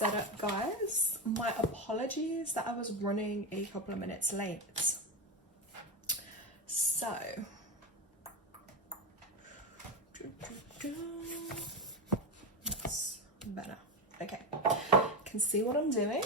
setup, guys. My apologies that I was running a couple of minutes late. So, that's better. Okay, can see what I'm doing.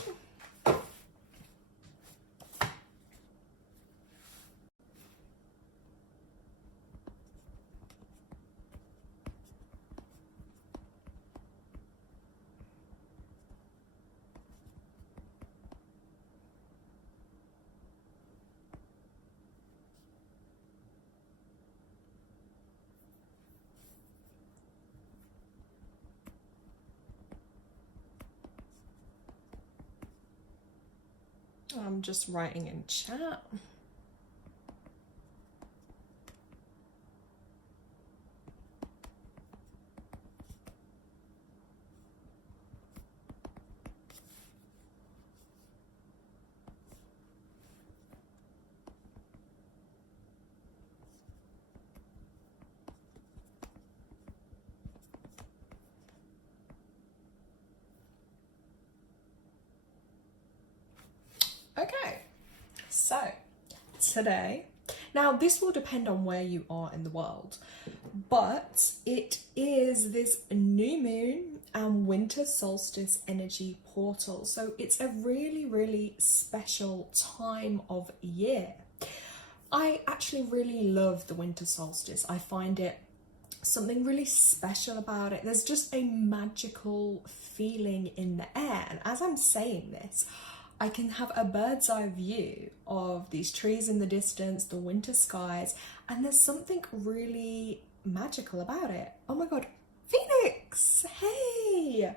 I'm just writing in chat. Okay, so today, now this will depend on where you are in the world, but it is this new moon and winter solstice energy portal. So it's a really, really special time of year. I actually really love the winter solstice. I find it something really special about it. There's just a magical feeling in the air. And as I'm saying this, I can have a bird's eye view of these trees in the distance, the winter skies, and there's something really magical about it. Oh my god, Phoenix! Hey!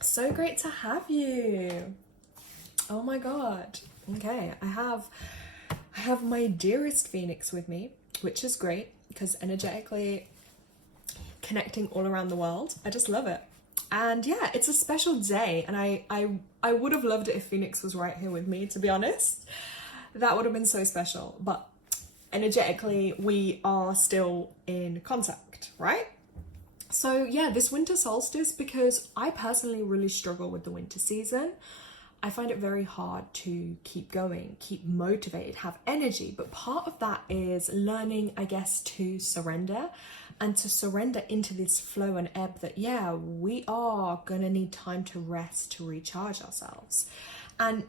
So great to have you. Oh my god. Okay, I have my dearest Phoenix with me, which is great because energetically connecting all around the world. I just love it. And yeah, it's a special day, and I would have loved it if Phoenix was right here with me, to be honest. That would have been so special, but energetically we are still in contact, right? So yeah, this winter solstice, because I personally really struggle with the winter season. I find it very hard to keep going, keep motivated, have energy, but part of that is learning, I guess, to surrender and to surrender into this flow and ebb that, yeah, we are gonna need time to rest, to recharge ourselves. And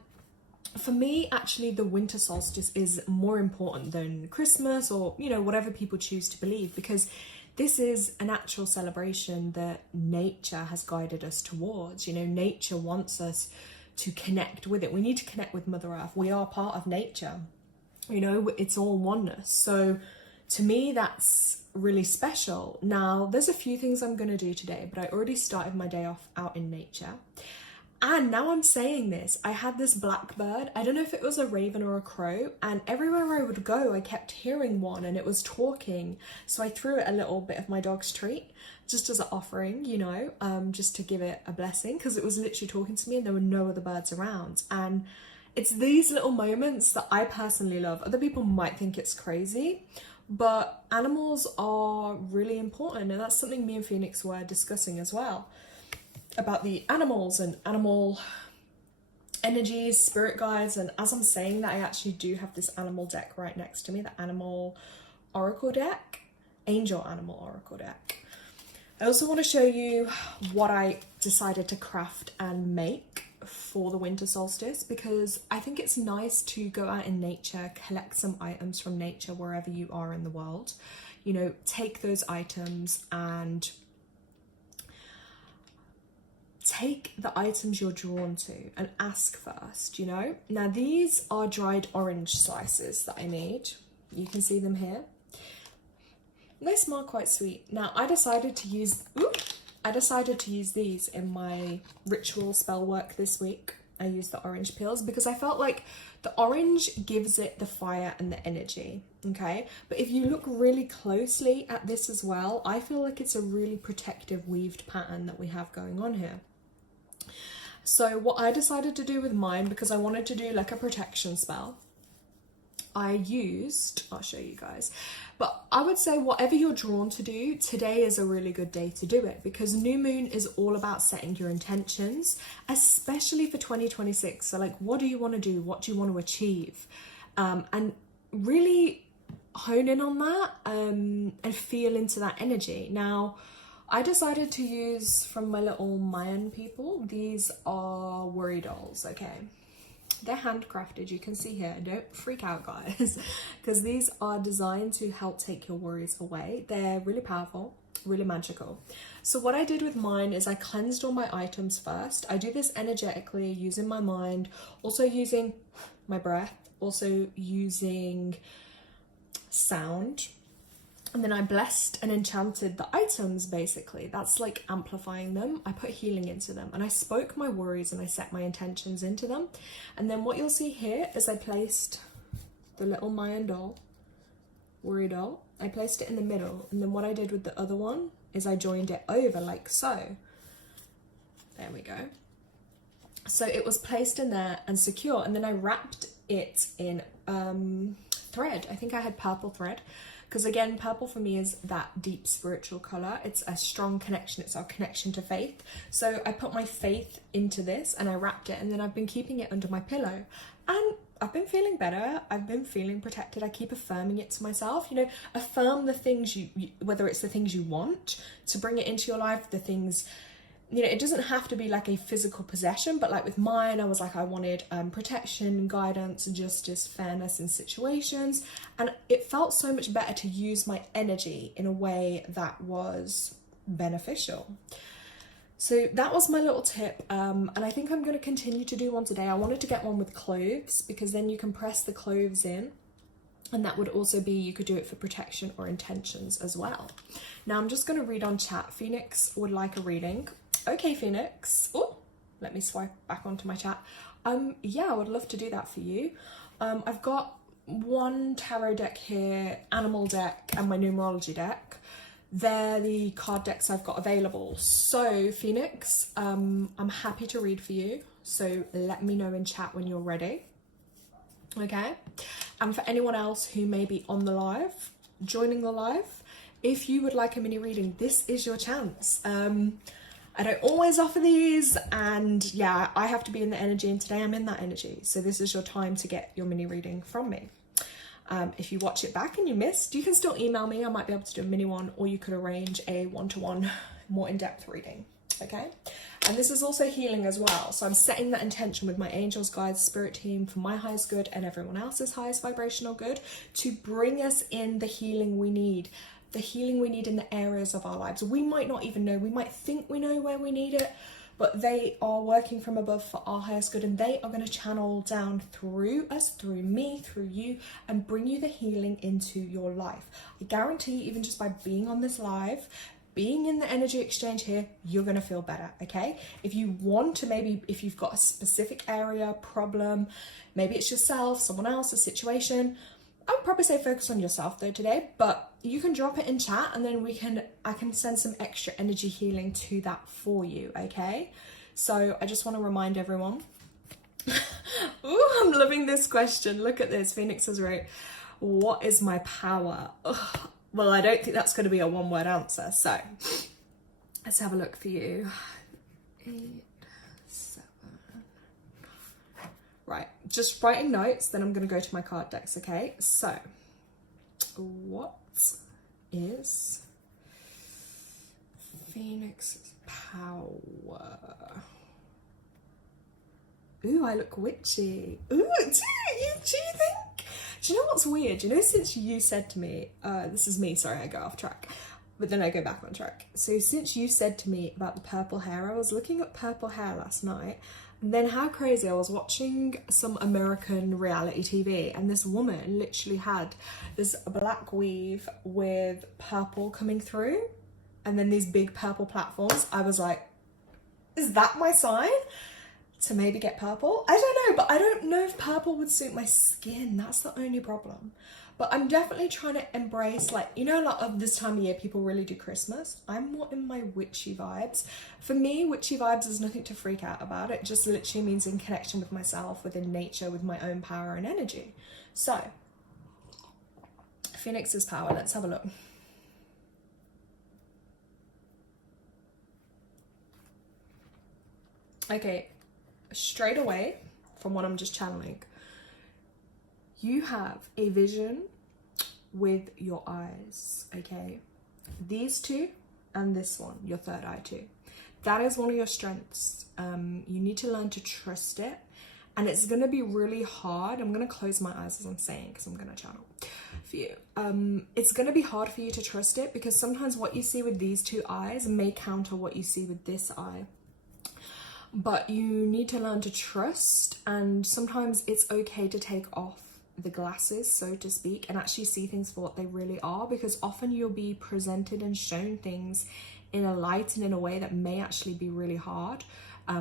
for me, actually, the winter solstice is more important than Christmas or, you know, whatever people choose to believe, because this is an actual celebration that nature has guided us towards. You know, nature wants us to connect with it. We need to connect with Mother Earth. We are part of nature. You know, it's all oneness. So to me, that's really special. Now, there's a few things I'm going to do today, but I already started my day off out in nature. And now I'm saying this, I had this blackbird. I don't know if it was a raven or a crow, and everywhere I would go, I kept hearing one and it was talking. So I threw it a little bit of my dog's treat, just as an offering, you know, just to give it a blessing, because it was literally talking to me and there were no other birds around. And it's these little moments that I personally love. Other people might think it's crazy, but animals are really important, and that's something me and Phoenix were discussing as well, about the animals and animal energies, spirit guides. And as I'm saying that, I actually do have this animal deck right next to me, the animal oracle deck, angel animal oracle deck. I also want to show you what I decided to craft and make for the winter solstice, because I think it's nice to go out in nature, collect some items from nature wherever you are in the world. You know, take those items and take the items you're drawn to and ask first, you know. Now, these are dried orange slices that I made. You can see them here. They smell quite sweet. Now, I decided to use these in my ritual spell work this week. I used the orange peels because I felt like the orange gives it the fire and the energy, okay? But if you look really closely at this as well, I feel like it's a really protective weaved pattern that we have going on here. So what I decided to do with mine, because I wanted to do like a protection spell, I'll show you guys, but I would say whatever you're drawn to do, today is a really good day to do it, because new moon is all about setting your intentions, especially for 2026. So like, what do you want to do? What do you want to achieve? And really hone in on that, and feel into that energy. Now, I decided to use from my little Mayan people. These are worry dolls, okay? They're handcrafted, you can see here. Don't freak out, guys, because these are designed to help take your worries away. They're really powerful, really magical. So what I did with mine is I cleansed all my items first. I do this energetically, using my mind, also using my breath, also using sound. And then I blessed and enchanted the items, basically. That's like amplifying them. I put healing into them, and I spoke my worries and I set my intentions into them. And then what you'll see here is I placed the little Mayan doll, worry doll. I placed it in the middle. And then what I did with the other one is I joined it over like so. There we go. So it was placed in there and secure. And then I wrapped it in thread. I think I had purple thread. Because again, purple for me is that deep spiritual colour. It's a strong connection. It's our connection to faith. So I put my faith into this and I wrapped it, and then I've been keeping it under my pillow. And I've been feeling better. I've been feeling protected. I keep affirming it to myself. You know, affirm the things you whether it's the things you want to bring it into your life, the things, you know, it doesn't have to be like a physical possession, but like with mine, I was like, I wanted protection, guidance, justice, fairness in situations. And it felt so much better to use my energy in a way that was beneficial. So that was my little tip. And I think I'm going to continue to do one today. I wanted to get one with cloves, because then you can press the cloves in. And that would also be, you could do it for protection or intentions as well. Now I'm just going to read on chat. Phoenix would like a reading. Okay, Phoenix. Oh, let me swipe back onto my chat. Yeah, I would love to do that for you. I've got one tarot deck here, animal deck, and my numerology deck. They're the card decks I've got available. So, Phoenix, I'm happy to read for you. So let me know in chat when you're ready. Okay? And for anyone else who may be on the live, joining the live, if you would like a mini reading, this is your chance. I don't always offer these, and yeah, I have to be in the energy, and today I'm in that energy. So this is your time to get your mini reading from me. If you watch it back and you missed, you can still email me. I might be able to do a mini one, or you could arrange a one-to-one, more in-depth reading, okay? And this is also healing as well. So I'm setting that intention with my angels, guides, spirit team, for my highest good and everyone else's highest vibrational good, to bring us in the healing we need. The healing we need in the areas of our lives. We might not even know, we might think we know where we need it, but they are working from above for our highest good, and they are going to channel down through us, through me, through you, and bring you the healing into your life. I guarantee, even just by being on this live, being in the energy exchange here, you're going to feel better, okay? If you want to, maybe if you've got a specific area, problem, maybe it's yourself, someone else, a situation, I would probably say focus on yourself though today, but you can drop it in chat, and then I can send some extra energy healing to that for you, okay? So I just want to remind everyone. Ooh, I'm loving this question. Look at this. Phoenix is right. What is my power? Ugh. Well, I don't think that's going to be a one-word answer. So let's have a look for you. 8, 7. Right, just writing notes, then I'm going to go to my card decks, okay? So, what is Phoenix's power? Ooh, I look witchy. Ooh, do you think? Do you know what's weird? You know, since you said to me, this is me, sorry, I go off track, but then I go back on track. So since you said to me about the purple hair, I was looking at purple hair last night, and then how crazy, I was watching some American reality TV, and this woman literally had this black weave with purple coming through, and then these big purple platforms. I was like, is that my sign to maybe get purple? I don't know, but I don't know if purple would suit my skin. That's the only problem. But I'm definitely trying to embrace, like, you know, a lot of this time of year, people really do Christmas. I'm more in my witchy vibes. For me, witchy vibes is nothing to freak out about. It just literally means in connection with myself, within nature, with my own power and energy. So Phoenix's power. Let's have a look. Okay, straight away from what I'm just channeling, you have a vision with your eyes, okay? These two and this one, your third eye too. That is one of your strengths. You need to learn to trust it. And it's going to be really hard. I'm going to close my eyes as I'm saying, because I'm going to channel for you. It's going to be hard for you to trust it, because sometimes what you see with these two eyes may counter what you see with this eye. But you need to learn to trust, and sometimes it's okay to take off the glasses, so to speak, and actually see things for what they really are, because often you'll be presented and shown things in a light and in a way that may actually be really hard,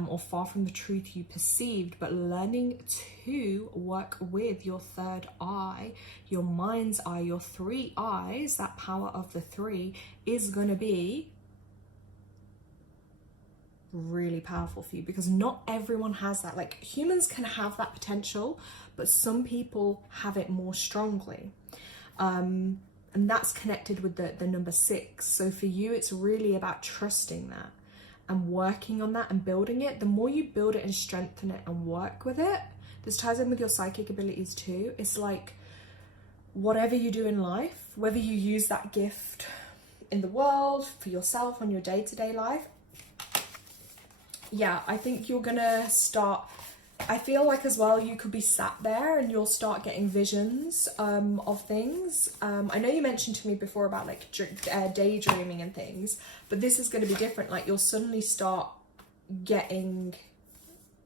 or far from the truth you perceived. But learning to work with your third eye, your mind's eye, your three eyes, that power of the three is going to be really powerful for you, because not everyone has that. Like, humans can have that potential, but some people have it more strongly, and that's connected with the number 6. So for you, it's really about trusting that and working on that and building it. The more you build it and strengthen it and work with it, this ties in with your psychic abilities too. It's like, whatever you do in life, whether you use that gift in the world, for yourself, on your day-to-day life, yeah, I think you're gonna start, I feel like as well, you could be sat there and you'll start getting visions of things. I know you mentioned to me before about like daydreaming and things, but this is going to be different. Like, you'll suddenly start getting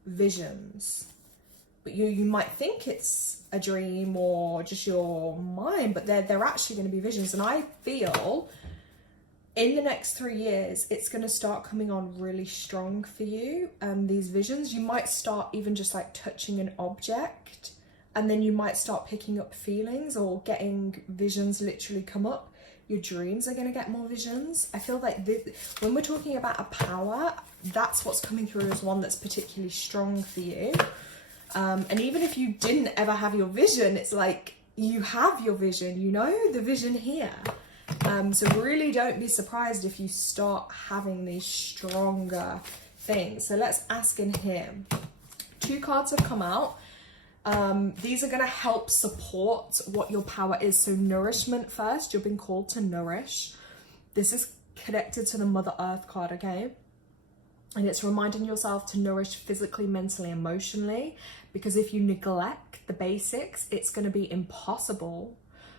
visions, but you might think it's a dream or just your mind, but they're actually going to be visions. And I feel in the next 3 years, it's going to start coming on really strong for you. These visions, you might start even just like touching an object, and then you might start picking up feelings or getting visions literally come up. Your dreams are going to get more visions. I feel like when we're talking about a power, that's what's coming through as one that's particularly strong for you. And even if you didn't ever have your vision, it's like you have your vision, you know, the vision here. So really don't be surprised if you start having these stronger things. So let's ask in here. 2 cards have come out. These are going to help support what your power is. So nourishment first. You've been called to nourish. This is connected to the Mother Earth card, okay? And it's reminding yourself to nourish physically, mentally, emotionally. Because if you neglect the basics, it's going to be impossible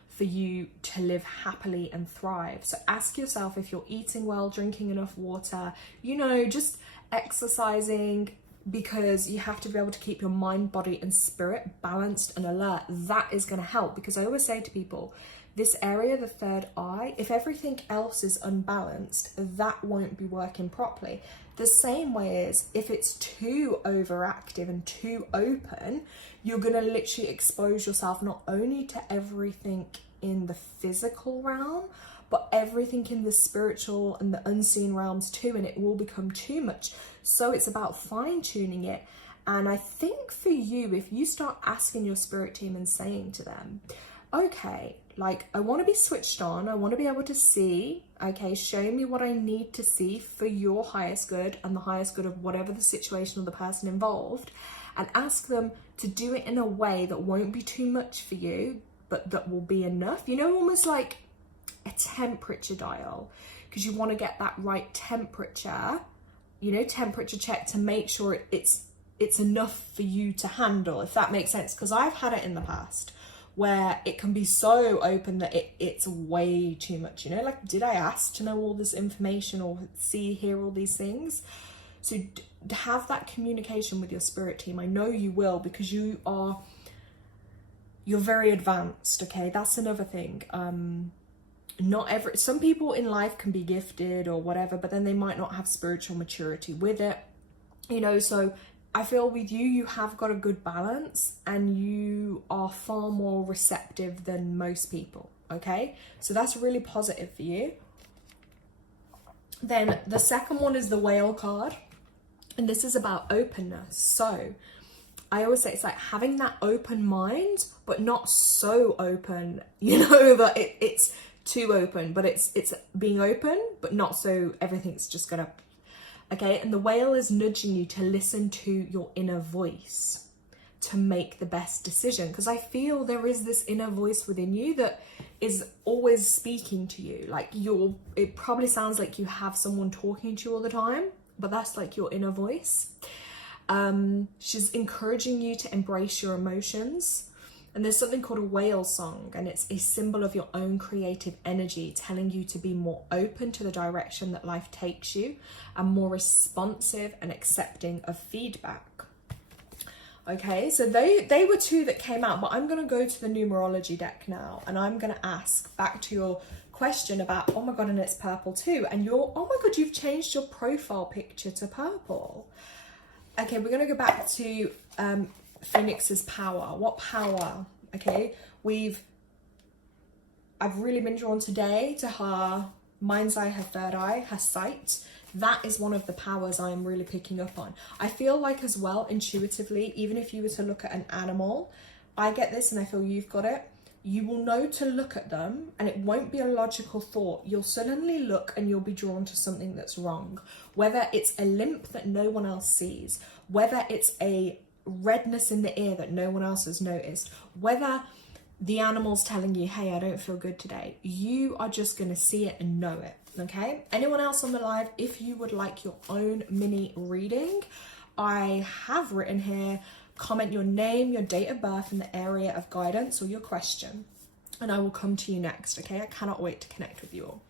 for you to live happily and thrive. So ask yourself if you're eating well, drinking enough water, you know, just exercising, because you have to be able to keep your mind, body and spirit balanced and alert. That is going to help, because I always say to people, this area, the third eye, if everything else is unbalanced, that won't be working properly. The same way is if it's too overactive and too open, you're going to literally expose yourself not only to everything in the physical realm, but everything in the spiritual and the unseen realms too, and it will become too much. So it's about fine-tuning it. And I think for you, if you start asking your spirit team and saying to them, okay, like, I want to be switched on, I want to be able to see, okay, show me what I need to see for your highest good and the highest good of whatever the situation or the person involved, and ask them to do it in a way that won't be too much for you, but that will be enough. You know, almost like a temperature dial, because you want to get that right temperature, you know, temperature check to make sure it's enough for you to handle, if that makes sense. Because I've had it in the past where it can be so open that it's way too much, you know, like, did I ask to know all this information or hear all these things? So have that communication with your spirit team. I know you will, because you're very advanced, okay? That's another thing. Some people in life can be gifted or whatever, but then they might not have spiritual maturity with it, you know. So I feel with you have got a good balance, and you are far more receptive than most people, okay? So that's really positive for you. Then the second one is the Whale card, and this is about openness. So I always say it's like having that open mind, but not so open, you know, that it's too open, but it's being open, but not so everything's just gonna, okay? And the whale is nudging you to listen to your inner voice to make the best decision, because I feel there is this inner voice within you that is always speaking to you. Like it probably sounds like you have someone talking to you all the time, but that's like your inner voice. She's encouraging you to embrace your emotions. And there's something called a whale song, and it's a symbol of your own creative energy, telling you to be more open to the direction that life takes you and more responsive and accepting of feedback. Okay, so they were two that came out, but I'm going to go to the numerology deck now, and I'm going to ask back to your question about, oh my God, and it's purple too. And oh my God, you've changed your profile picture to purple. Okay, we're going to go back to Phoenix's power. What power? Okay, I've really been drawn today to her mind's eye, her third eye, her sight. That is one of the powers I am really picking up on. I feel like as well, intuitively, even if you were to look at an animal, I get this and I feel you've got it. You will know to look at them, and it won't be a logical thought. You'll suddenly look and you'll be drawn to something that's wrong. Whether it's a limp that no one else sees, whether it's a redness in the ear that no one else has noticed, whether the animal's telling you, hey, I don't feel good today, you are just going to see it and know it. Okay, anyone else on the live, if you would like your own mini reading, I have written here, comment your name, your date of birth, and the area of guidance or your question, and I will come to you next. Okay, I cannot wait to connect with you all.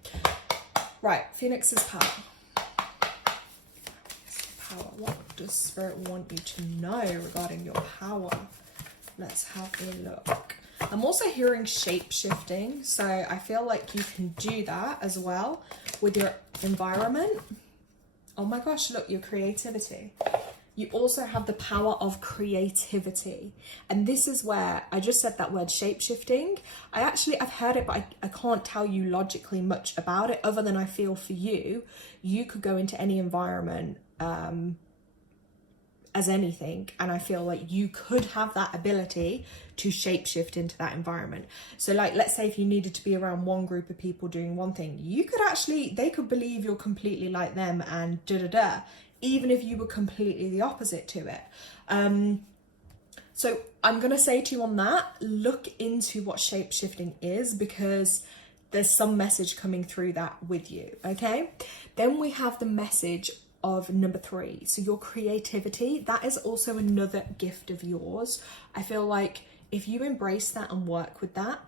Right, Phoenix's power. What does Spirit want you to know regarding your power? Let's have a look. I'm also hearing shape-shifting, so I feel like you can do that as well with your environment. Oh my gosh, look, your creativity. You also have the power of creativity. And this is where I just said that word shape-shifting. I've heard it, but I can't tell you logically much about it other than I feel for you, you could go into any environment as anything, and I feel like you could have that ability to shapeshift into that environment. So like, let's say if you needed to be around one group of people doing one thing, you could they could believe you're completely like them and da-da-da, even if you were completely the opposite to it. So I'm gonna say to you on that, look into what shapeshifting is, because there's some message coming through that with you, okay? Then we have the message of number 3. So your creativity, that is also another gift of yours. I feel like if you embrace that and work with that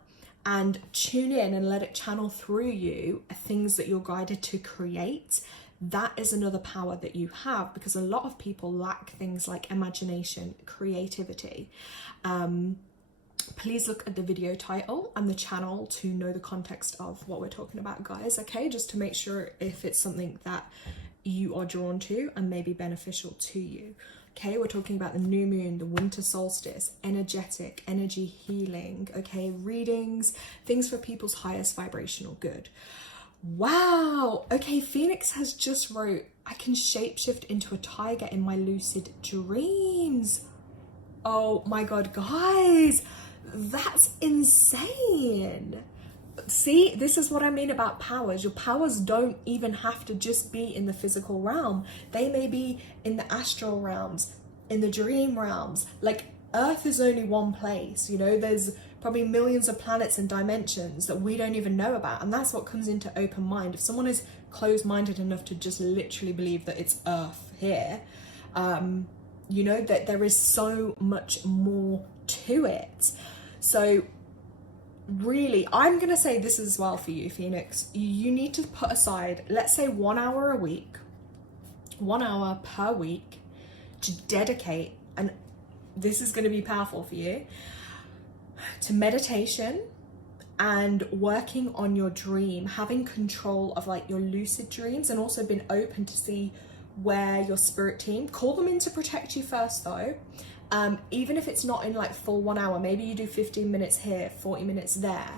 and tune in and let it channel through you things that you're guided to create, that is another power that you have, because a lot of people lack things like imagination, creativity. Please look at the video title and the channel to know the context of what we're talking about, guys, okay? Just to make sure if it's something that you are drawn to and may be beneficial to you. Okay, we're talking about the new moon, the winter solstice, energetic, energy healing, okay, readings, things for people's highest vibrational good. Wow, okay, Phoenix has just wrote, I can shapeshift into a tiger in my lucid dreams. Oh my God, guys, that's insane. See, this is what I mean about powers. Your powers don't even have to just be in the physical realm. They may be in the astral realms, in the dream realms. Like, Earth is only one place, you know, there's probably millions of planets and dimensions that we don't even know about. And that's what comes into open mind. If someone is closed-minded enough to just literally believe that it's Earth here, you know, that there is so much more to it. So really, I'm going to say this as well for you, Phoenix. You need to put aside, let's say 1 hour a week, 1 hour per week to dedicate, and this is going to be powerful for you, to meditation and working on your dream, having control of like your lucid dreams, and also been open to see where your spirit team, call them in to protect you first though. Even if it's not in like full 1 hour, maybe you do 15 minutes here, 40 minutes there,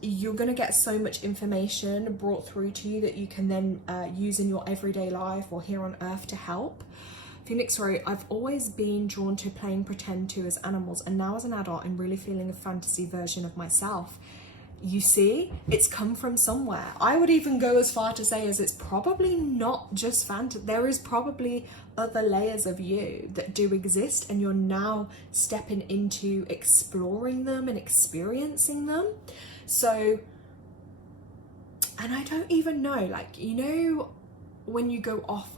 you're going to get so much information brought through to you that you can then use in your everyday life or here on Earth to help. Phoenix wrote, I've always been drawn to playing pretend to as animals, and now as an adult I'm really feeling a fantasy version of myself. You see, it's come from somewhere. I would even go as far to say as it's probably not just fantasy. There is probably other layers of you that do exist, and you're now stepping into exploring them and experiencing them. So, and I don't even know, like, you know, when you go off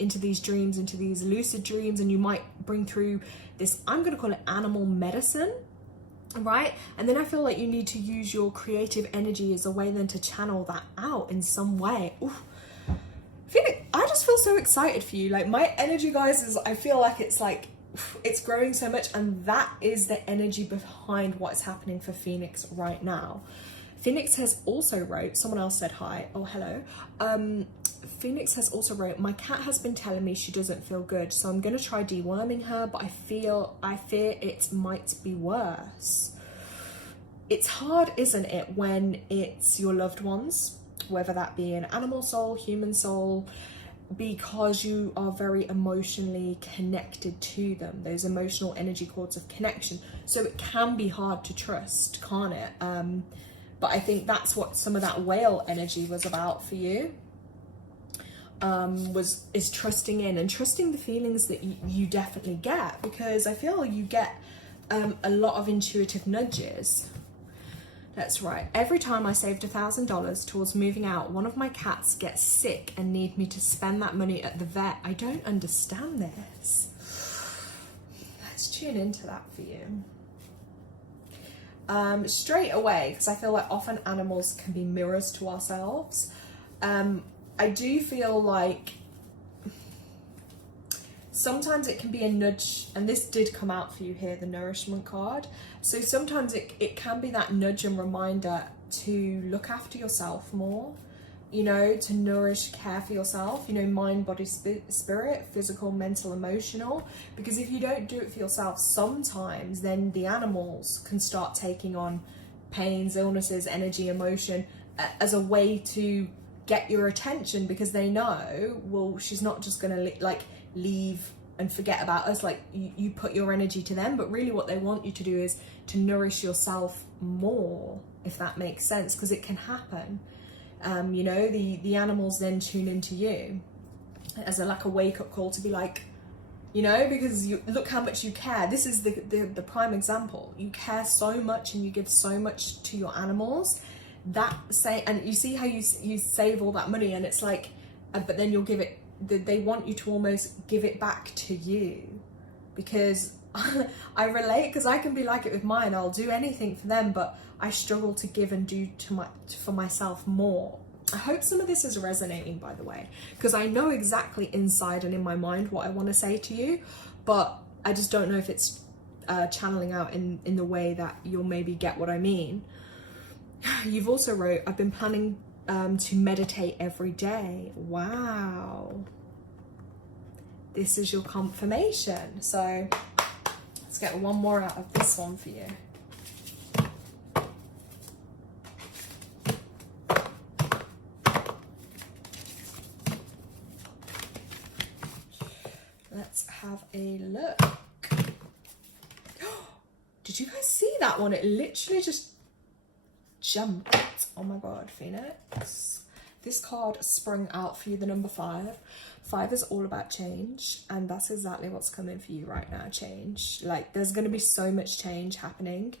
into these dreams, into these lucid dreams, and you might bring through this, I'm going to call it animal medicine, right? And then I feel like you need to use your creative energy as a way then to channel that out in some way. Oof. I just feel so excited for you. Like, my energy, guys, is, I feel like it's like, it's growing so much, and that is the energy behind what is happening for Phoenix right now. Phoenix has also wrote, someone else said hi, oh hello. Phoenix has also wrote, my cat has been telling me she doesn't feel good, so I'm gonna try deworming her, but I fear it might be worse. It's hard, isn't it, when it's your loved ones, whether that be an animal soul, human soul, because you are very emotionally connected to them, those emotional energy cords of connection. So it can be hard to trust, can't it? But I think that's what some of that whale energy was about for you. Is trusting in and trusting the feelings that you definitely get, because I feel you get a lot of intuitive nudges. That's right. Every time I saved $1,000 towards moving out, one of my cats gets sick and need me to spend that money at the vet. I don't understand this. Let's tune into that for you. Straight away, because I feel like often animals can be mirrors to ourselves. I do feel like sometimes it can be a nudge, and this did come out for you here, the nourishment card. So sometimes it can be that nudge and reminder to look after yourself more, you know, to nourish, care for yourself, you know, mind, body, spirit, physical, mental, emotional. Because if you don't do it for yourself, sometimes then the animals can start taking on pains, illnesses, energy, emotion as a way to get your attention, because they know, well, she's not just gonna leave and forget about us. Like, you put your energy to them, but really what they want you to do is to nourish yourself more, if that makes sense, because it can happen. You know, the animals then tune into you as a wake-up call to be like, you know, because you look how much you care. This is the prime example. You care so much and you give so much to your animals. And you see how you save all that money, and it's like, but then you'll give it, they want you to almost give it back to you, because I relate, because I can be like it with mine. I'll do anything for them, but I struggle to give and do for myself more. I hope some of this is resonating, by the way, because I know exactly inside and in my mind what I want to say to you, but I just don't know if it's channeling out in the way that you'll maybe get what I mean. You've also wrote, I've been planning to meditate every day. Wow. This is your confirmation. So let's get one more out of this one for you. Let's have a look. Did you guys see that one? It literally just jumped. Oh my god, Phoenix. This card sprung out for you, the number 5. 5 is all about change, and that's exactly what's coming for you right now. Change. Like, there's going to be so much change happening.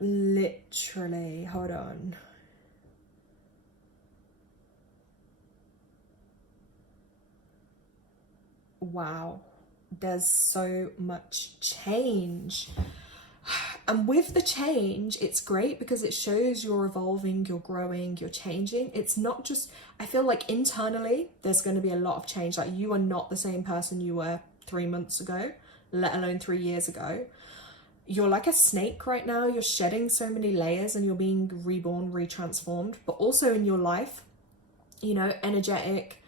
Literally, hold on. Wow, there's so much change. And with the change, it's great because it shows you're evolving, you're growing, you're changing. It's not just, I feel like internally, there's going to be a lot of change. Like, you are not the same person you were 3 months ago, let alone 3 years ago. You're like a snake right now. You're shedding so many layers and you're being reborn, retransformed. But also in your life, you know, energetic,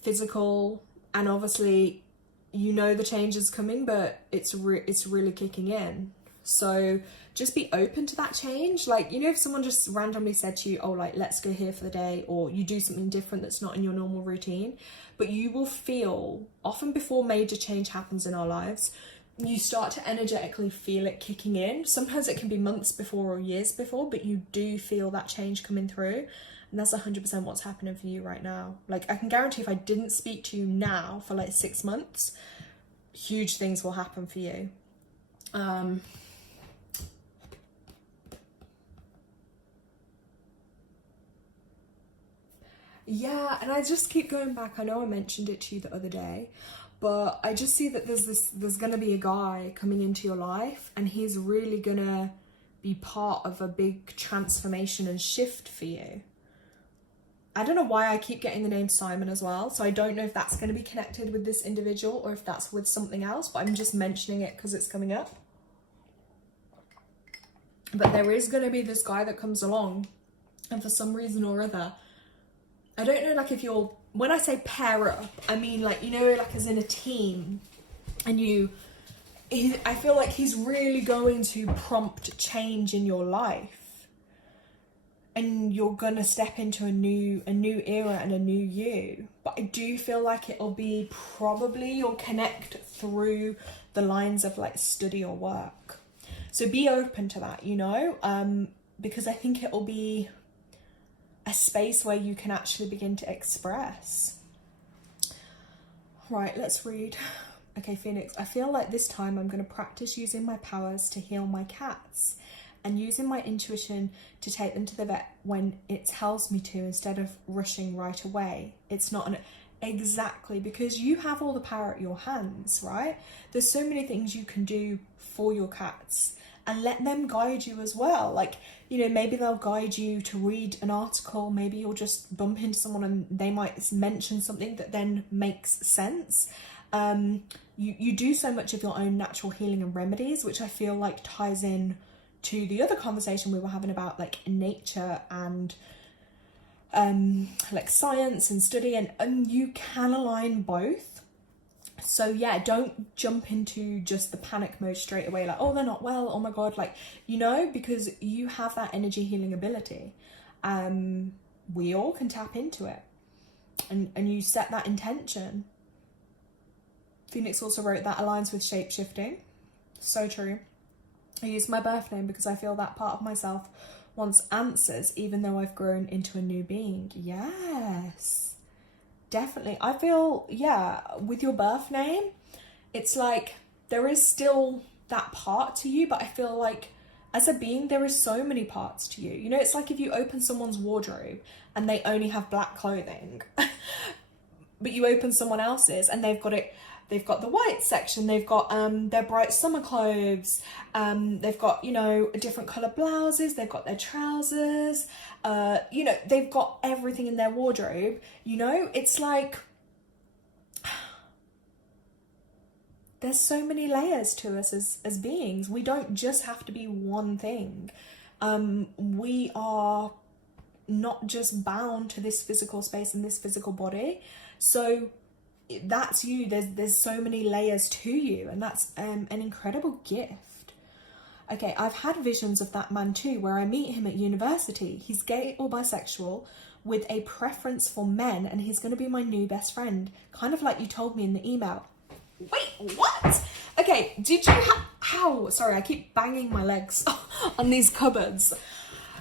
physical, and obviously, you know the change is coming, but it's really kicking in. So just be open to that change. Like, you know, if someone just randomly said to you, oh, like, let's go here for the day, or you do something different that's not in your normal routine, but you will feel, often before major change happens in our lives, you start to energetically feel it kicking in. Sometimes it can be months before or years before, but you do feel that change coming through. And that's 100% what's happening for you right now. Like, I can guarantee if I didn't speak to you now for like 6 months, huge things will happen for you. Yeah, and I just keep going back. I know I mentioned it to you the other day, but I just see that there's gonna be a guy coming into your life, and he's really gonna be part of a big transformation and shift for you. I don't know why I keep getting the name Simon as well, so I don't know if that's going to be connected with this individual or if that's with something else, but I'm just mentioning it because it's coming up. But there is going to be this guy that comes along, and for some reason or other, I don't know, like, if you're, when I say pair up, I mean, like, you know, like as in a team, and I feel like he's really going to prompt change in your life. And you're gonna step into a new era and a new you. But I do feel like it'll be probably, you'll connect through the lines of like study or work. So be open to that, you know, because I think it'll be a space where you can actually begin to express. Right, let's read. Okay, Phoenix, I feel like this time I'm gonna practice using my powers to heal my cats, and using my intuition to take them to the vet when it tells me to, instead of rushing right away. It's not exactly, because you have all the power at your hands, right? There's so many things you can do for your cats, and let them guide you as well. Like, you know, maybe they'll guide you to read an article, maybe you'll just bump into someone and they might mention something that then makes sense. You do so much of your own natural healing and remedies, which I feel like ties in to the other conversation we were having about like nature and like science and study, and you can align both. So yeah, don't jump into just the panic mode straight away, like, oh, they're not well, oh my god, like, you know, because you have that energy healing ability. We all can tap into it, and you set that intention. Phoenix also wrote that aligns with shape shifting. So true. I use my birth name because I feel that part of myself wants answers, even though I've grown into a new being. Yes, definitely. I feel, yeah, with your birth name, it's like there is still that part to you, but I feel like as a being, there is so many parts to you. You know, it's like if you open someone's wardrobe and they only have black clothing, but you open someone else's and they've got the white section, they've got their bright summer clothes, they've got, you know, different colour blouses, they've got their trousers, you know, they've got everything in their wardrobe, you know, it's like, there's so many layers to us as beings. We don't just have to be one thing. We are not just bound to this physical space and this physical body. So that's you. There's so many layers to you, and that's an incredible gift. Okay, I've had visions of that man too, where I meet him at university. He's gay or bisexual with a preference for men, and he's going to be my new best friend, kind of like you told me in the email. Wait, what? Okay, did you how? Sorry, I keep banging my legs on these cupboards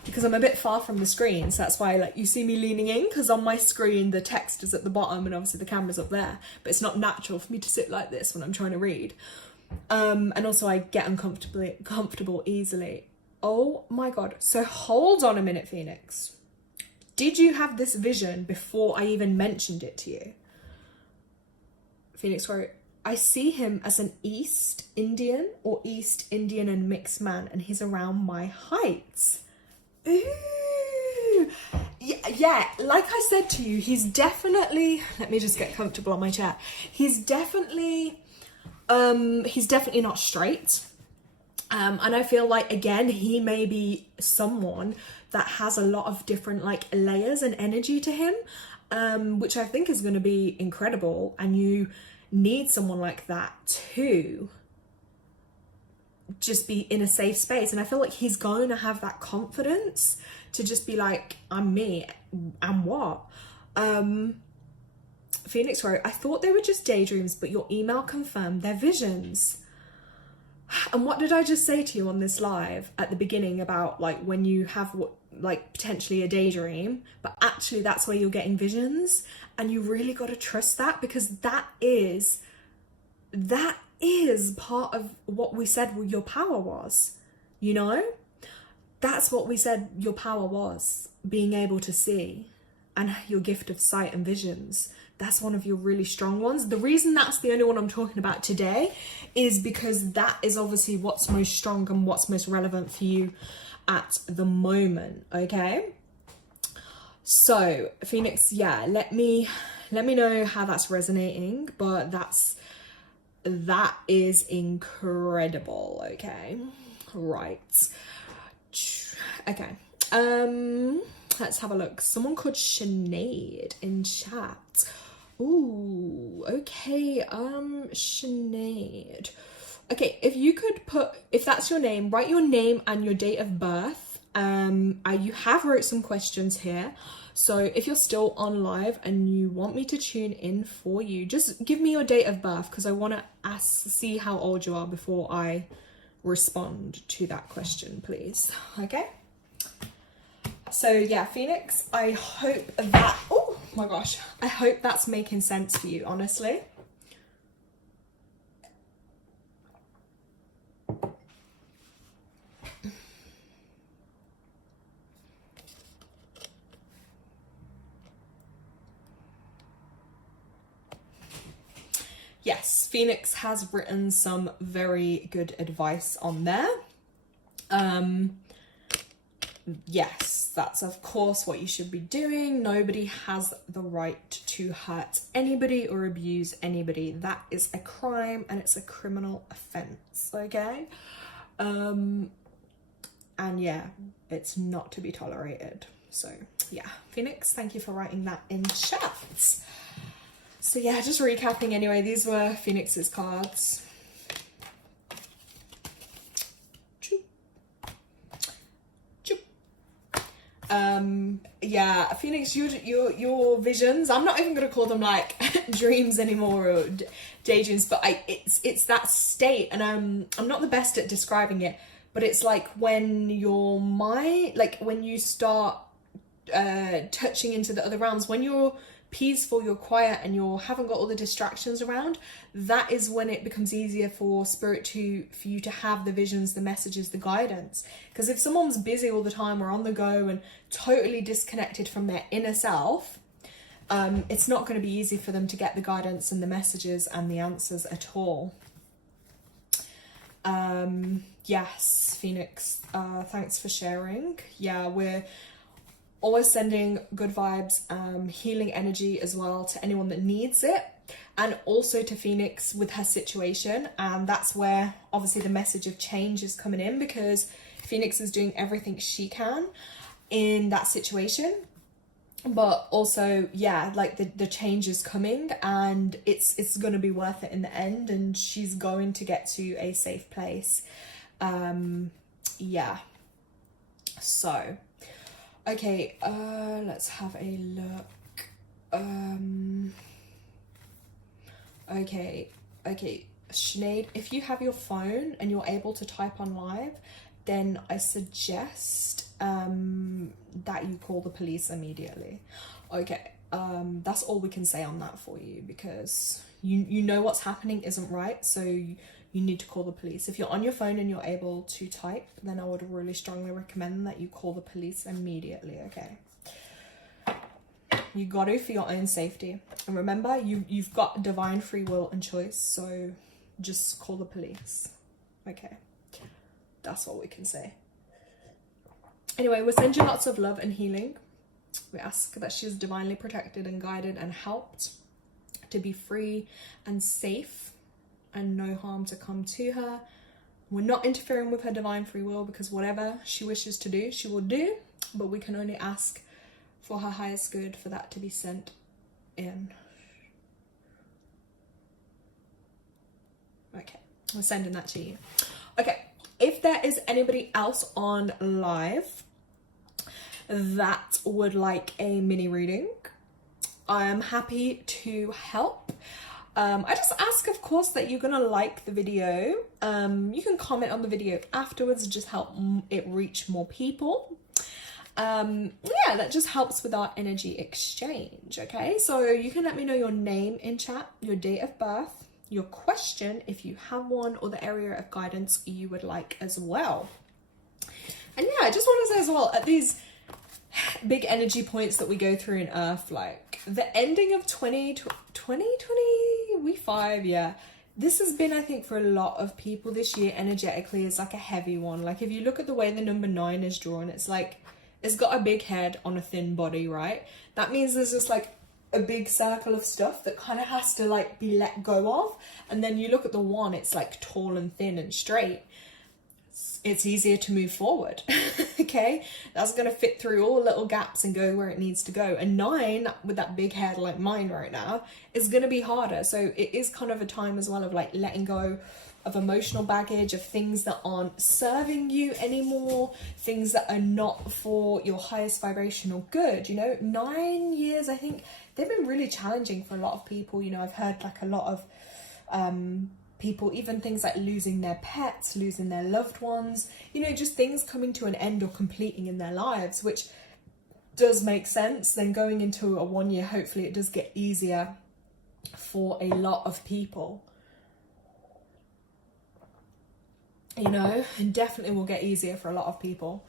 because I'm a bit far from the screen, so that's why, like, you see me leaning in, because on my screen the text is at the bottom and obviously the camera's up there, but it's not natural for me to sit like this when I'm trying to read. And also I get comfortable easily. Oh my god. So hold on a minute, Phoenix. Did you have this vision before I even mentioned it to you? Phoenix wrote, I see him as an East Indian or East Indian and mixed man, and he's around my height. Ooh, yeah, like I said to you, he's definitely, let me just get comfortable on my chair. He's definitely not straight. And I feel like, again, he may be someone that has a lot of different like layers and energy to him, which I think is going to be incredible. And you need someone like that to just be in a safe space. And I feel like he's going to have that confidence to just be like, I'm me, and what? Phoenix wrote, I thought they were just daydreams, but your email confirmed they're visions. And what did I just say to you on this live at the beginning about like when you have what like potentially a daydream, but actually that's where you're getting visions, and you really got to trust that, because that is part of what we said your power was, you know? That's what we said your power was, being able to see, and your gift of sight and visions. That's one of your really strong ones. The reason that's the only one I'm talking about today is because that is obviously what's most strong and what's most relevant for you at the moment, okay? So, Phoenix, yeah, let me know how that's resonating, but that is incredible, okay? Right. Okay. Let's have a look. Someone called Sinead in chat. Ooh, okay, Sinead. Okay, if that's your name, write your name and your date of birth. You have wrote some questions here. So if you're still on live and you want me to tune in for you, just give me your date of birth, because I want to see how old you are before I respond to that question, please. Okay? So yeah, Phoenix, I hope that, oh my gosh, I hope that's making sense for you, honestly. Yes, Phoenix has written some very good advice on there. Yes, that's of course what you should be doing. Nobody has the right to hurt anybody or abuse anybody. That is a crime and it's a criminal offense, okay? And yeah, it's not to be tolerated. So yeah, Phoenix, thank you for writing that in chat. So yeah, just recapping anyway, these were Phoenix's cards. Yeah, Phoenix, your visions, I'm not even gonna call them like dreams anymore or daydreams, but it's that state, and I'm not the best at describing it, but it's like when your mind, like when you start touching into the other realms, when you're peaceful, you're quiet, and you haven't got all the distractions around, that is when it becomes easier for spirit for you to have the visions, the messages, the guidance. Because if someone's busy all the time or on the go and totally disconnected from their inner self, it's not going to be easy for them to get the guidance and the messages and the answers at all. Yes, Phoenix, thanks for sharing. Yeah, we're always sending good vibes, healing energy as well to anyone that needs it, and also to Phoenix with her situation. And that's where obviously the message of change is coming in, because Phoenix is doing everything she can in that situation. But also, yeah, like the change is coming, and it's going to be worth it in the end, and she's going to get to a safe place. Yeah. So okay, let's have a look. Okay, Sinead, if you have your phone and you're able to type on live, then I suggest that you call the police immediately. Okay, that's all we can say on that for you, because you know what's happening isn't right, so you need to call the police. If you're on your phone and you're able to type, then I would really strongly recommend that you call the police immediately, okay? You got to, for your own safety. And remember, you've got divine free will and choice, so just call the police, okay? That's all we can say. Anyway, we're sending lots of love and healing. We ask that she is divinely protected and guided and helped to be free and safe, and no harm to come to her. We're not interfering with her divine free will, because whatever she wishes to do, she will do, but we can only ask for her highest good for that to be sent in. Okay, we're sending that to you. Okay, there is anybody else on live that would like a mini reading, I am happy to help. I just ask, of course, that you're gonna like the video. You can comment on the video afterwards, just help it reach more people. Yeah, that just helps with our energy exchange. Okay, so you can let me know your name in chat, your date of birth, your question if you have one, or the area of guidance you would like as well. And yeah, I just want to say as well, at these big energy points that we go through in Earth, like the ending of 2025, yeah, this has been, I think, for a lot of people this year energetically is like a heavy one. Like if you look at the way the number 9 is drawn, it's like it's got a big head on a thin body, right? That means there's just like a big circle of stuff that kind of has to like be let go of. And then you look at the 1, it's like tall and thin and straight. It's easier to move forward. Okay, that's going to fit through all the little gaps and go where it needs to go. And 9 with that big head like mine right now is going to be harder. So it is kind of a time as well of like letting go of emotional baggage, of things that aren't serving you anymore, things that are not for your highest vibrational good. You know, 9 years, I think they've been really challenging for a lot of people. You know, I've heard like a lot of people, even things like losing their pets, losing their loved ones, you know, just things coming to an end or completing in their lives, which does make sense. Then going into a 1 year, hopefully it does get easier for a lot of people. You know, and definitely will get easier for a lot of people.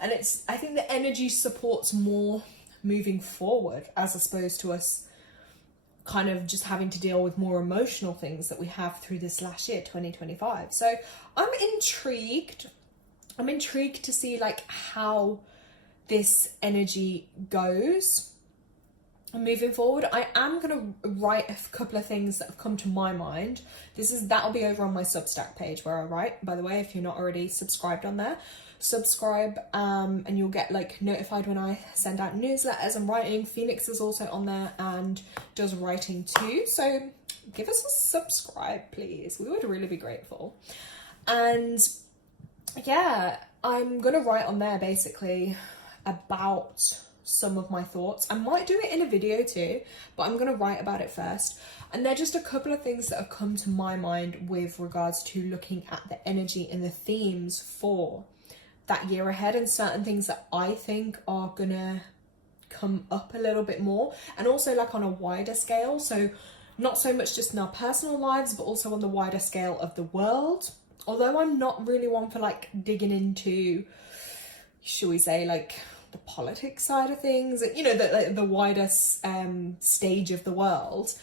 And it's, I think the energy supports more moving forward as opposed to us kind of just having to deal with more emotional things that we have through this last year, 2025. So I'm intrigued to see like how this energy goes moving forward. I am going to write a couple of things that have come to my mind. That'll be over on my Substack page where I write, by the way, if you're not already subscribed on there. Subscribe, and you'll get like notified when I send out newsletters and writing. Phoenix is also on there and does writing too, so give us a subscribe, please. We would really be grateful. And yeah, I'm gonna write on there basically about some of my thoughts. I might do it in a video too, but I'm gonna write about it first. And they're just a couple of things that have come to my mind with regards to looking at the energy and the themes for that year ahead, and certain things that I think are gonna come up a little bit more, and also like on a wider scale. So not so much just in our personal lives, but also on the wider scale of the world. Although I'm not really one for like digging into, should we say, like the politics side of things, you know, the wider stage of the world.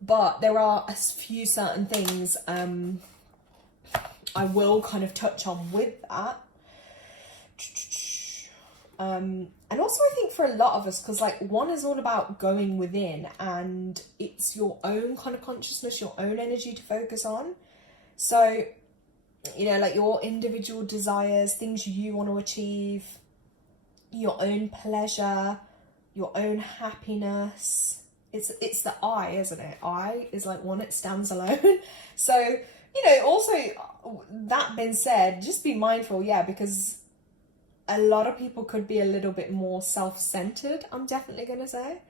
But there are a few certain things I will kind of touch on with that. And also I think for a lot of us, because like 1 is all about going within, and it's your own kind of consciousness, your own energy to focus on. So, you know, like your individual desires, things you want to achieve, your own pleasure, your own happiness. It's the I, isn't it? I is like 1, it stands alone. So, you know, also that being said, just be mindful, yeah, because a lot of people could be a little bit more self-centered, I'm definitely going to say.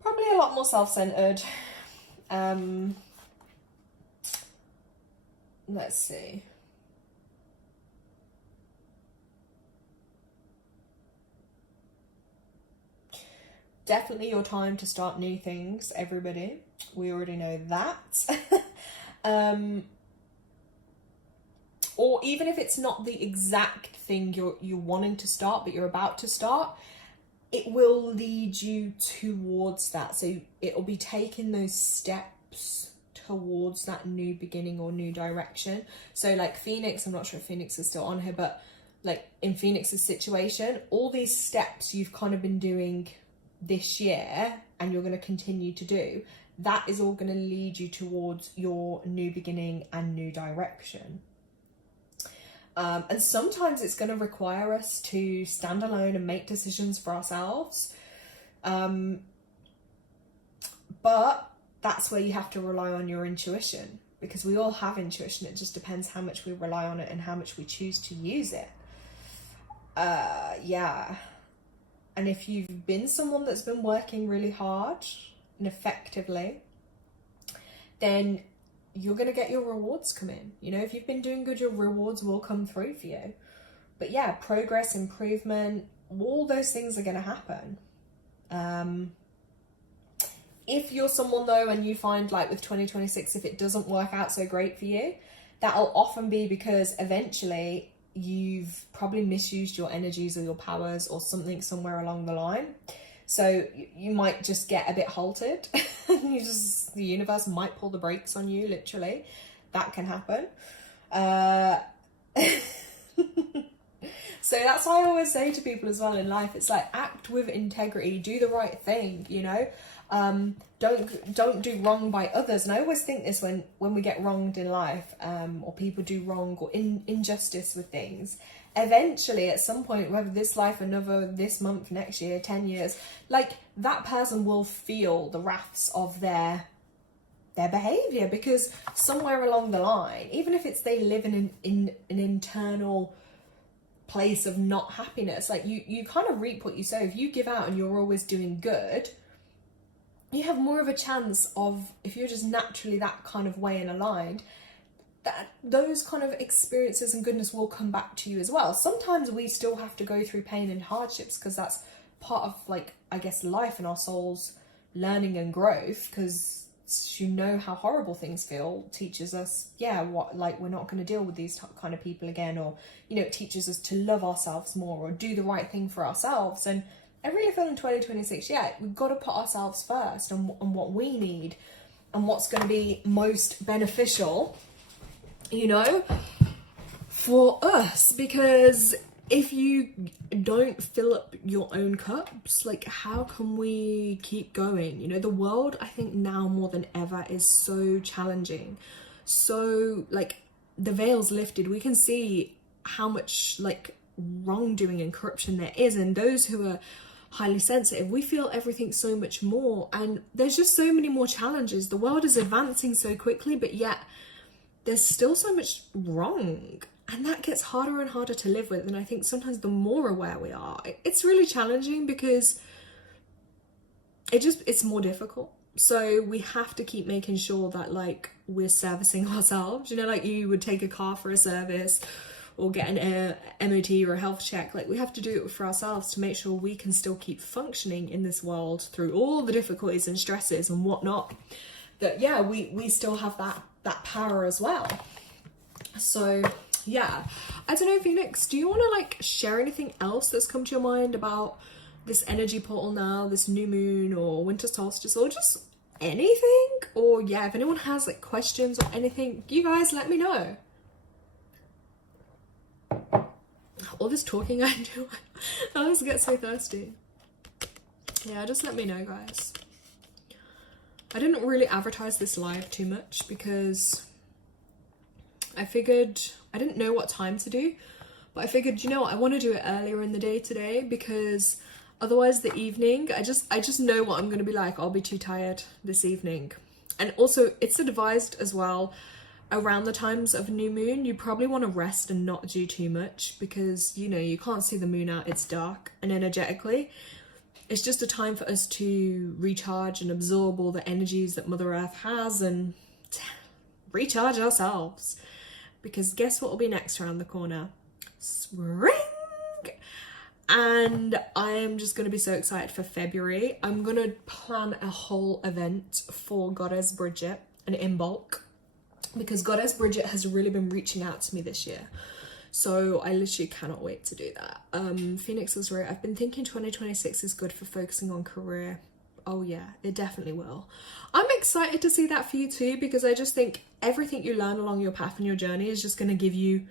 Probably a lot more self-centered. Let's see. Definitely your time to start new things, everybody. We already know that. Or even if it's not the exact thing you're wanting to start, but you're about to start, it will lead you towards that. So it'll be taking those steps towards that new beginning or new direction. So like Phoenix, I'm not sure if Phoenix is still on here, but like in Phoenix's situation, all these steps you've kind of been doing this year and you're going to continue to do, that is all going to lead you towards your new beginning and new direction. And sometimes it's going to require us to stand alone and make decisions for ourselves. But that's where you have to rely on your intuition. because we all have intuition. It just depends how much we rely on it and how much we choose to use it. Yeah. And if you've been someone that's been working really hard and effectively, then you're going to get your rewards come in. You know, if you've been doing good, your rewards will come through for you. But yeah, progress, improvement, all those things are going to happen. If you're someone though, and you find like with 2026, if it doesn't work out so great for you, that'll often be because eventually you've probably misused your energies or your powers or something somewhere along the line. So you might just get a bit halted. The universe might pull the brakes on you, literally. That can happen. So that's why I always say to people as well in life, it's like, act with integrity, do the right thing, you know? Don't do wrong by others. And I always think this when we get wronged in life, or people do wrong or injustice with things, eventually at some point, whether this life, another, this month, next year, 10 years, like that person will feel the wraths of their behavior, because somewhere along the line, even if it's they live in an internal place of not happiness, like you kind of reap what you sow. If you give out and you're always doing good, you have more of a chance of, if you're just naturally that kind of way and aligned, that those kind of experiences and goodness will come back to you as well. Sometimes we still have to go through pain and hardships, because that's part of, like, I guess, life and our soul's learning and growth, because you know how horrible things feel teaches us, yeah, what, like, we're not going to deal with these kind of people again, or, you know, it teaches us to love ourselves more or do the right thing for ourselves. And I really feel in 2026, yeah, we've got to put ourselves first and what we need and what's going to be most beneficial, you know, for us. Because if you don't fill up your own cups, like, how can we keep going? You know, the world, I think now more than ever, is so challenging. So, like, the veil's lifted. We can see how much, like, wrongdoing and corruption there is, and those who are highly sensitive, we feel everything so much more, and there's just so many more challenges. The world is advancing so quickly, but yet there's still so much wrong, and that gets harder and harder to live with. And I think sometimes the more aware we are, it's really challenging, because it's more difficult. So we have to keep making sure that, like, we're servicing ourselves, you know, like you would take a car for a service or get an MOT or a health check. Like, we have to do it for ourselves to make sure we can still keep functioning in this world through all the difficulties and stresses and whatnot. That, yeah, we still have that power as well. So yeah, I don't know, Phoenix, do you want to, like, share anything else that's come to your mind about this energy portal now, this new moon or winter solstice, or just anything? Or yeah, if anyone has, like, questions or anything, you guys let me know. All this talking I do, I always get so thirsty. Yeah, just let me know, guys. I didn't really advertise this live too much, because I figured, I didn't know what time to do, but I figured, you know what, I want to do it earlier in the day today, because otherwise the evening, I just know what I'm going to be like. I'll be too tired this evening. And also, it's advised as well, around the times of new moon, you probably want to rest and not do too much, because, you know, you can't see the moon out, it's dark, and energetically it's just a time for us to recharge and absorb all the energies that Mother Earth has and recharge ourselves. Because guess what will be next around the corner? Spring! And I am just going to be so excited for February. I'm going to plan a whole event for Goddess Bridget, and in bulk, because Goddess Bridget has really been reaching out to me this year. So I literally cannot wait to do that. Phoenix is right. I've been thinking 2026 is good for focusing on career. Oh yeah, it definitely will. I'm excited to see that for you too, because I just think everything you learn along your path and your journey is just going to give you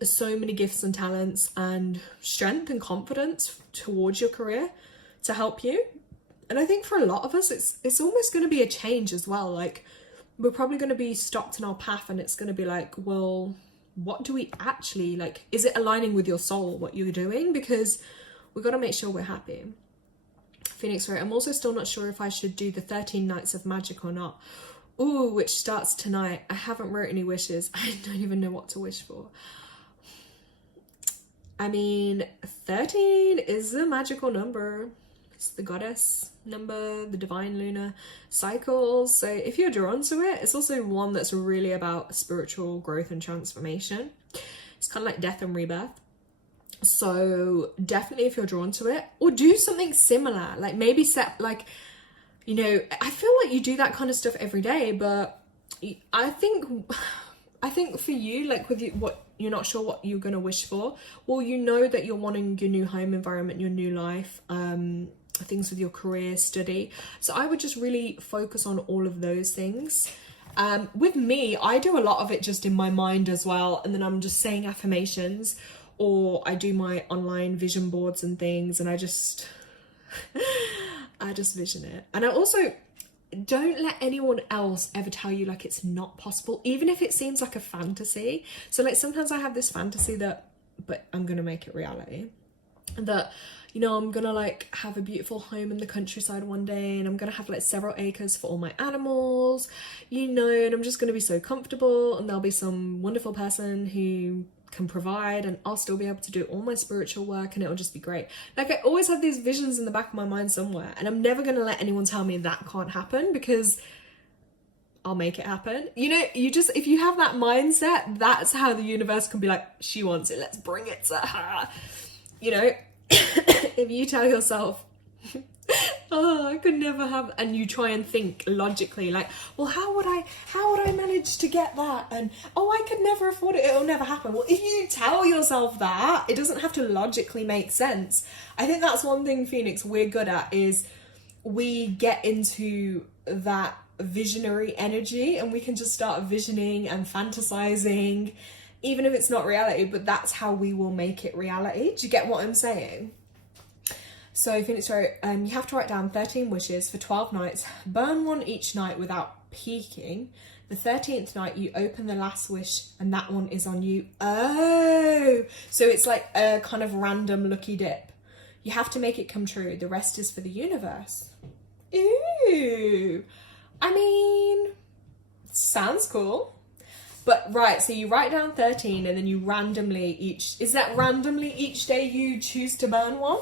so many gifts and talents and strength and confidence towards your career to help you. And I think for a lot of us, it's almost going to be a change as well. Like, we're probably going to be stopped in our path, and it's going to be like, well, what do we actually, like, is it aligning with your soul, what you're doing? Because we've got to make sure we're happy. Phoenix, right, I'm also still not sure if I should do the 13 nights of magic or not. Ooh, which starts tonight. I haven't wrote any wishes. I don't even know what to wish for. I mean, 13 is a magical number. It's the goddess number, the divine lunar cycles. So if you're drawn to it, it's also one that's really about spiritual growth and transformation. It's kind of like death and rebirth. So definitely if you're drawn to it, or do something similar, like maybe set like, you know, I feel like you do that kind of stuff every day, but I think for you, like with you, what you're not sure what you're going to wish for, well, you know that you're wanting your new home environment, your new life, things with your career, study. So I would just really focus on all of those things. With me, I do a lot of it just in my mind as well, and then I'm just saying affirmations, or I do my online vision boards and things, and I just vision it. And I also don't let anyone else ever tell you like it's not possible, even if it seems like a fantasy. So like sometimes I have this fantasy that, but I'm gonna make it reality, that, you know, I'm gonna like have a beautiful home in the countryside one day, and I'm gonna have like several acres for all my animals, you know, and I'm just gonna be so comfortable, and there'll be some wonderful person who can provide, and I'll still be able to do all my spiritual work, and it'll just be great. Like I always have these visions in the back of my mind somewhere, and I'm never gonna let anyone tell me that can't happen, because I'll make it happen. You know, you just, if you have that mindset, that's how the universe can be like, she wants it, let's bring it to her. You know, if you tell yourself, oh, I could never have, and you try and think logically, like, well, how would I manage to get that? And, oh, I could never afford it, it'll never happen. Well, if you tell yourself that, it doesn't have to logically make sense. I think that's one thing, Phoenix, we're good at, is we get into that visionary energy, and we can just start visioning and fantasizing, even if it's not reality, but that's how we will make it reality. Do you get what I'm saying? So Phoenix wrote, you have to write down 13 wishes for 12 nights, burn one each night without peeking. The 13th night you open the last wish, and that one is on you. Oh, so it's like a kind of random lucky dip. You have to make it come true. The rest is for the universe. Ooh, I mean, sounds cool. But right, so you write down 13, and then you randomly is that randomly each day you choose to burn one?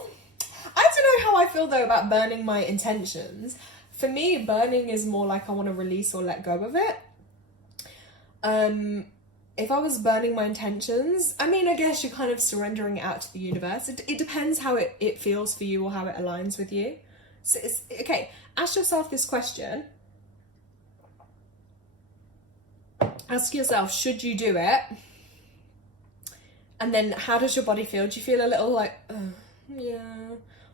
I don't know how I feel though about burning my intentions. For me, burning is more like I want to release or let go of it. If I was burning my intentions, I mean, I guess you're kind of surrendering it out to the universe. It depends how it feels for you, or how it aligns with you. So it's okay, ask yourself this question. Ask yourself, should you do it? And then how does your body feel? Do you feel a little like, yeah?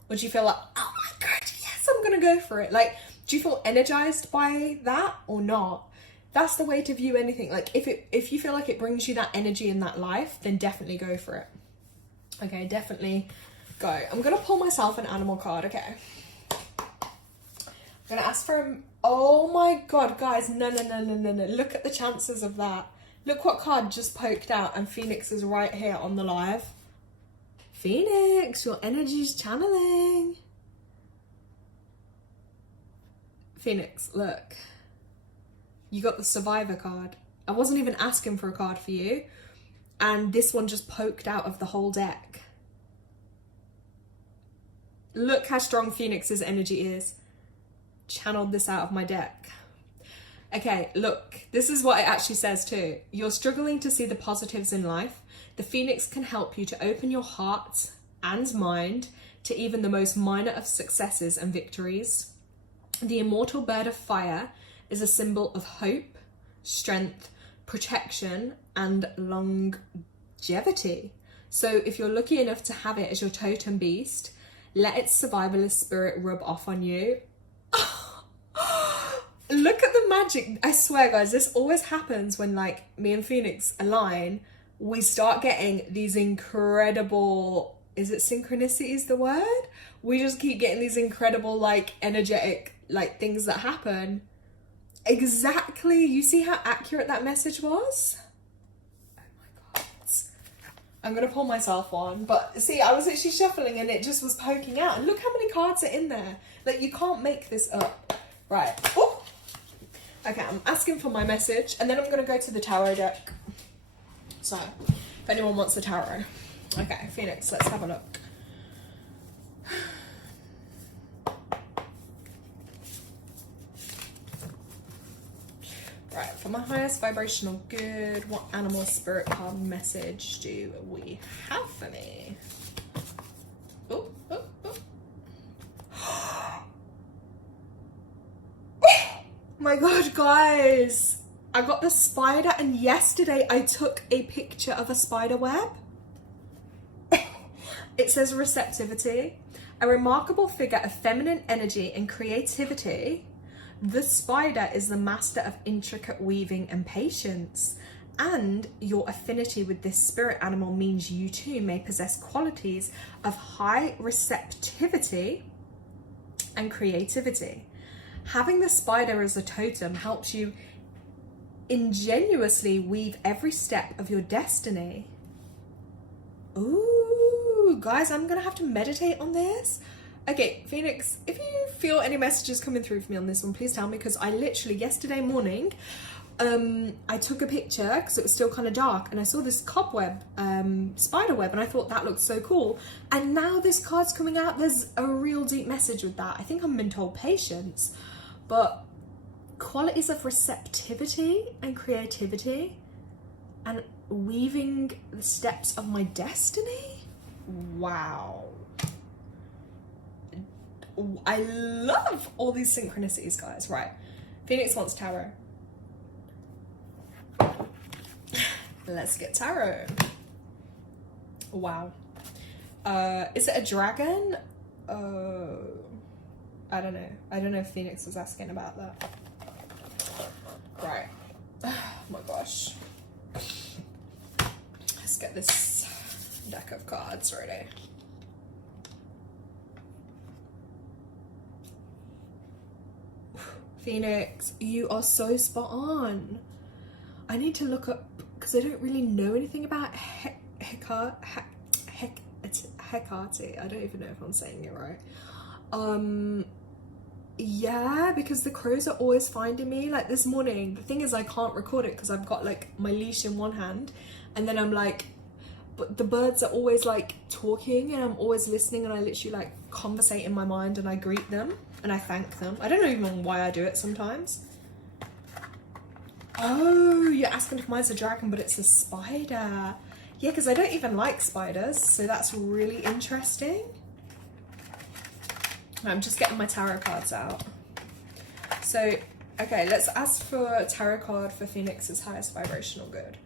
Or do you feel like, oh my God, yes, I'm gonna go for it? Like, do you feel energized by that or not? That's the way to view anything. Like if you feel like it brings you that energy in that life, then definitely go for it. Okay, definitely go. I'm gonna pull myself an animal card, okay? I'm gonna ask for oh my God, guys, no. Look at the chances of that. Look what card just poked out, and Phoenix is right here on the live. Phoenix, your energy's channeling. Phoenix, look. You got the Survivor card. I wasn't even asking for a card for you, and this one just poked out of the whole deck. Look how strong Phoenix's energy is. Channeled this out of my deck. Okay, look, this is what it actually says too. You're struggling to see the positives in life. The Phoenix can help you to open your heart and mind to even the most minor of successes and victories. The immortal bird of fire is a symbol of hope, strength, protection, and longevity. So if you're lucky enough to have it as your totem beast, let its survivalist spirit rub off on you. Look at the magic. I swear, guys, this always happens when like me and Phoenix align. We start getting these incredible, is it synchronicities the word? We just keep getting these incredible like energetic like things that happen. Exactly. You see how accurate that message was? Oh my God. I'm gonna pull myself one, but see, I was actually shuffling and it just was poking out, and look how many cards are in there. Like, you can't make this up. Right. Oh, Okay, I'm asking for my message, and then I'm going to go to the tarot deck. So, if anyone wants the tarot. Okay, Phoenix, let's have a look. Right, for my highest vibrational good, what animal spirit card message do we have for me? Oh, oh, oh. My god, guys, I got the spider, and yesterday I took a picture of a spider web. It says receptivity, a remarkable figure of feminine energy and creativity. The spider is the master of intricate weaving and patience, and your affinity with this spirit animal means you too may possess qualities of high receptivity and creativity. Having the spider as a totem helps you ingenuously weave every step of your destiny. Ooh, guys, I'm gonna have to meditate on this. Okay, Phoenix, if you feel any messages coming through for me on this one, please tell me, because I literally, yesterday morning, I took a picture because it was still kind of dark, and I saw this cobweb, spider web, and I thought that looked so cool. And now this card's coming out, there's a real deep message with that. I think I'm being told patience, but qualities of receptivity and creativity and weaving the steps of my destiny. Wow. I love all these synchronicities, guys. Right, Phoenix wants tarot. Let's get tarot. Wow. Is it a dragon? I don't know. I don't know if Phoenix was asking about that. Right. Oh my gosh. Let's get this deck of cards ready. Phoenix, you are so spot on. I need to look up, because I don't really know anything about Hecate. I don't even know if I'm saying it right. Yeah, because the crows are always finding me. Like this morning, the thing is I can't record it because I've got like my leash in one hand, and then I'm like, but the birds are always like talking, and I'm always listening, and I literally like conversate in my mind, and I greet them and I thank them. I don't know even why I do it sometimes. Oh, you're asking if mine's a dragon, but it's a spider. Yeah, because I don't even like spiders, so that's really interesting. I'm just getting my tarot cards out. So, okay, let's ask for a tarot card for Phoenix's highest vibrational good.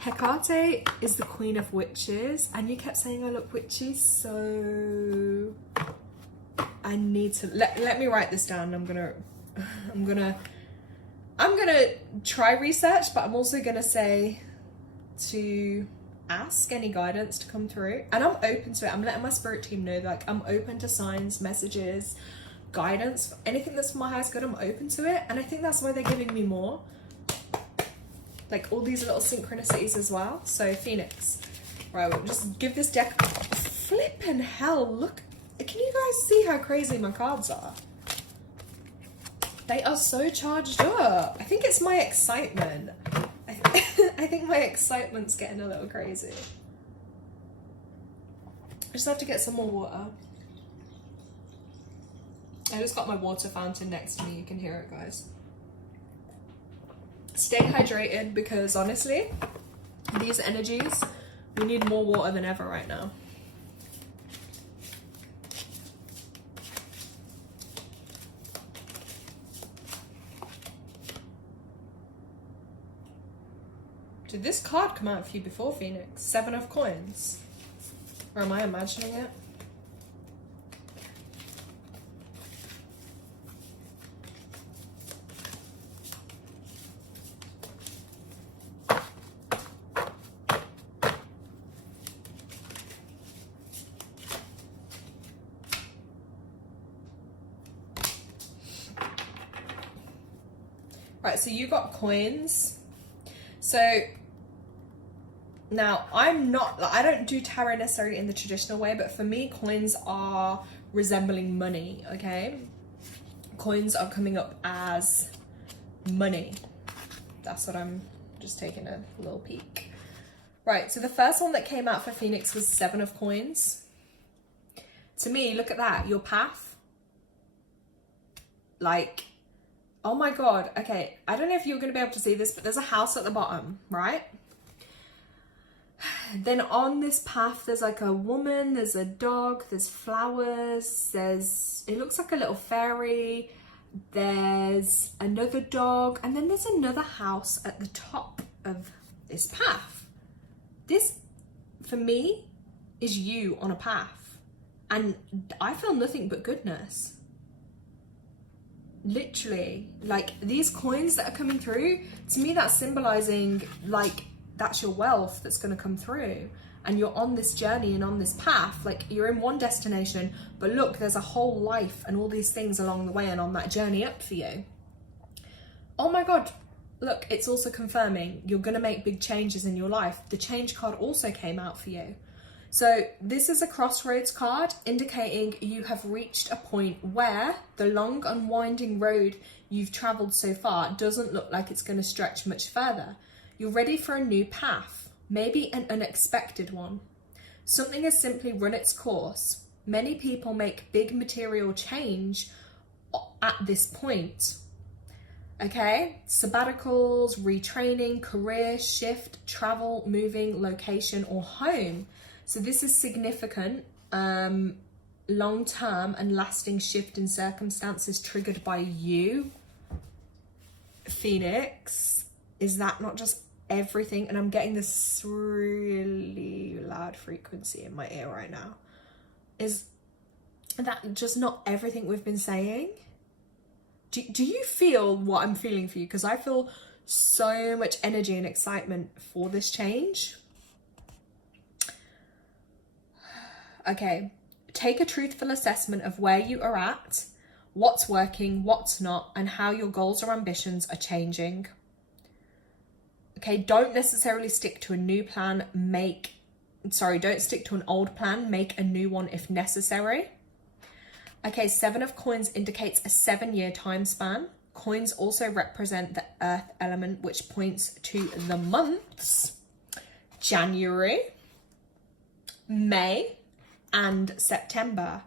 Hecate is the queen of witches, and you kept saying I look witchy, so I need to let me write this down. I'm gonna try research, but I'm also gonna say to ask any guidance to come through, and I'm open to it. I'm letting my spirit team know, like, I'm open to signs, messages, guidance, anything that's for my highest good. I'm open to it, and I think that's why they're giving me more, like all these little synchronicities as well. So Phoenix, right, we'll just give this deck flipping hell. Look, can you guys see how crazy my cards are? They are so charged up. I think it's my excitement. I think my excitement's getting a little crazy. I just have to get some more water. I just got my water fountain next to me. You can hear it, guys. Stay hydrated, because honestly, these energies, we need more water than ever right now. Did this card come out for you before, Phoenix? 7 of coins. Or am I imagining it? Right, so you got coins. So now I don't do tarot necessarily in the traditional way, but for me, coins are resembling money, okay? Coins are coming up as money. That's what I'm just taking a little peek. Right, so the first one that came out for Phoenix was 7 of Coins. To me, look at that, your path. Like, oh my God. Okay, I don't know if you're going to be able to see this, but there's a house at the bottom, right? Then on this path, there's like a woman, there's a dog, there's flowers, it looks like a little fairy, there's another dog, and then there's another house at the top of this path. This, for me, is you on a path. And I feel nothing but goodness. Literally, like these coins that are coming through, to me that's symbolizing like that's your wealth that's going to come through, and you're on this journey and on this path. Like you're in one destination, but look, there's a whole life and all these things along the way and on that journey up for you. Oh my God, look, it's also confirming you're going to make big changes in your life. The change card also came out for you. So this is a crossroads card indicating you have reached a point where the long unwinding road you've traveled so far doesn't look like it's going to stretch much further. You're ready for a new path, maybe an unexpected one. Something has simply run its course. Many people make big material change at this point. Okay, sabbaticals, retraining, career shift, travel, moving, location, or home. So this is significant, long-term and lasting shift in circumstances triggered by you, Phoenix. Is that not just everything? And I'm getting this really loud frequency in my ear right now. Is that just not everything we've been saying? Do you feel what I'm feeling for you? Because I feel so much energy and excitement for this change. Okay, take a truthful assessment of where you are at, what's working, what's not, and how your goals or ambitions are changing. Okay, don't necessarily stick to a new plan, don't stick to an old plan, make a new one if necessary. Okay, 7 of Coins indicates a 7-year time span. Coins also represent the earth element, which points to the months January, May, and September.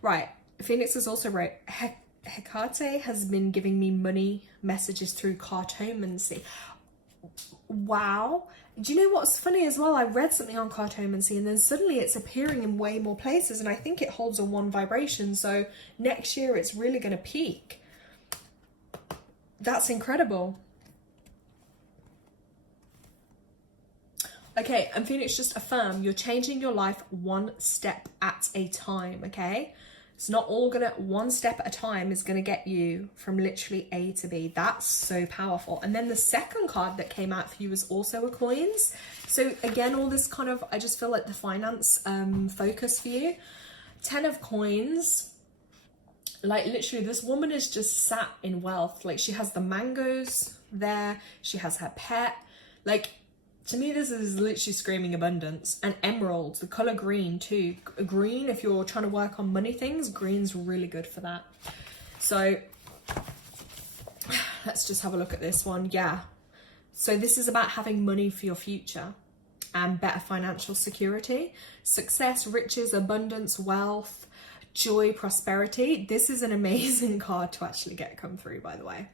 Right, Phoenix has also wrote, Hecate has been giving me money messages through cartomancy. Wow. Do you know what's funny as well? I read something on cartomancy and then suddenly it's appearing in way more places, and I think it holds a 1 vibration. So next year it's really going to peak. That's incredible. Okay, and Phoenix, just affirm you're changing your life 1 step at a time, okay? It's not all gonna, 1 step at a time is gonna get you from literally A to B. That's so powerful. And then the second card that came out for you was also a Coins. So again, all this kind of, I just feel like the finance focus for you. 10 of Coins, like literally this woman is just sat in wealth. Like she has the mangoes there, she has her pet. Like to me, this is literally screaming abundance. And emeralds, the color green too. Green, if you're trying to work on money things, green's really good for that. So let's just have a look at this one. Yeah. So this is about having money for your future and better financial security, success, riches, abundance, wealth, joy, prosperity. This is an amazing card to actually get come through, by the way.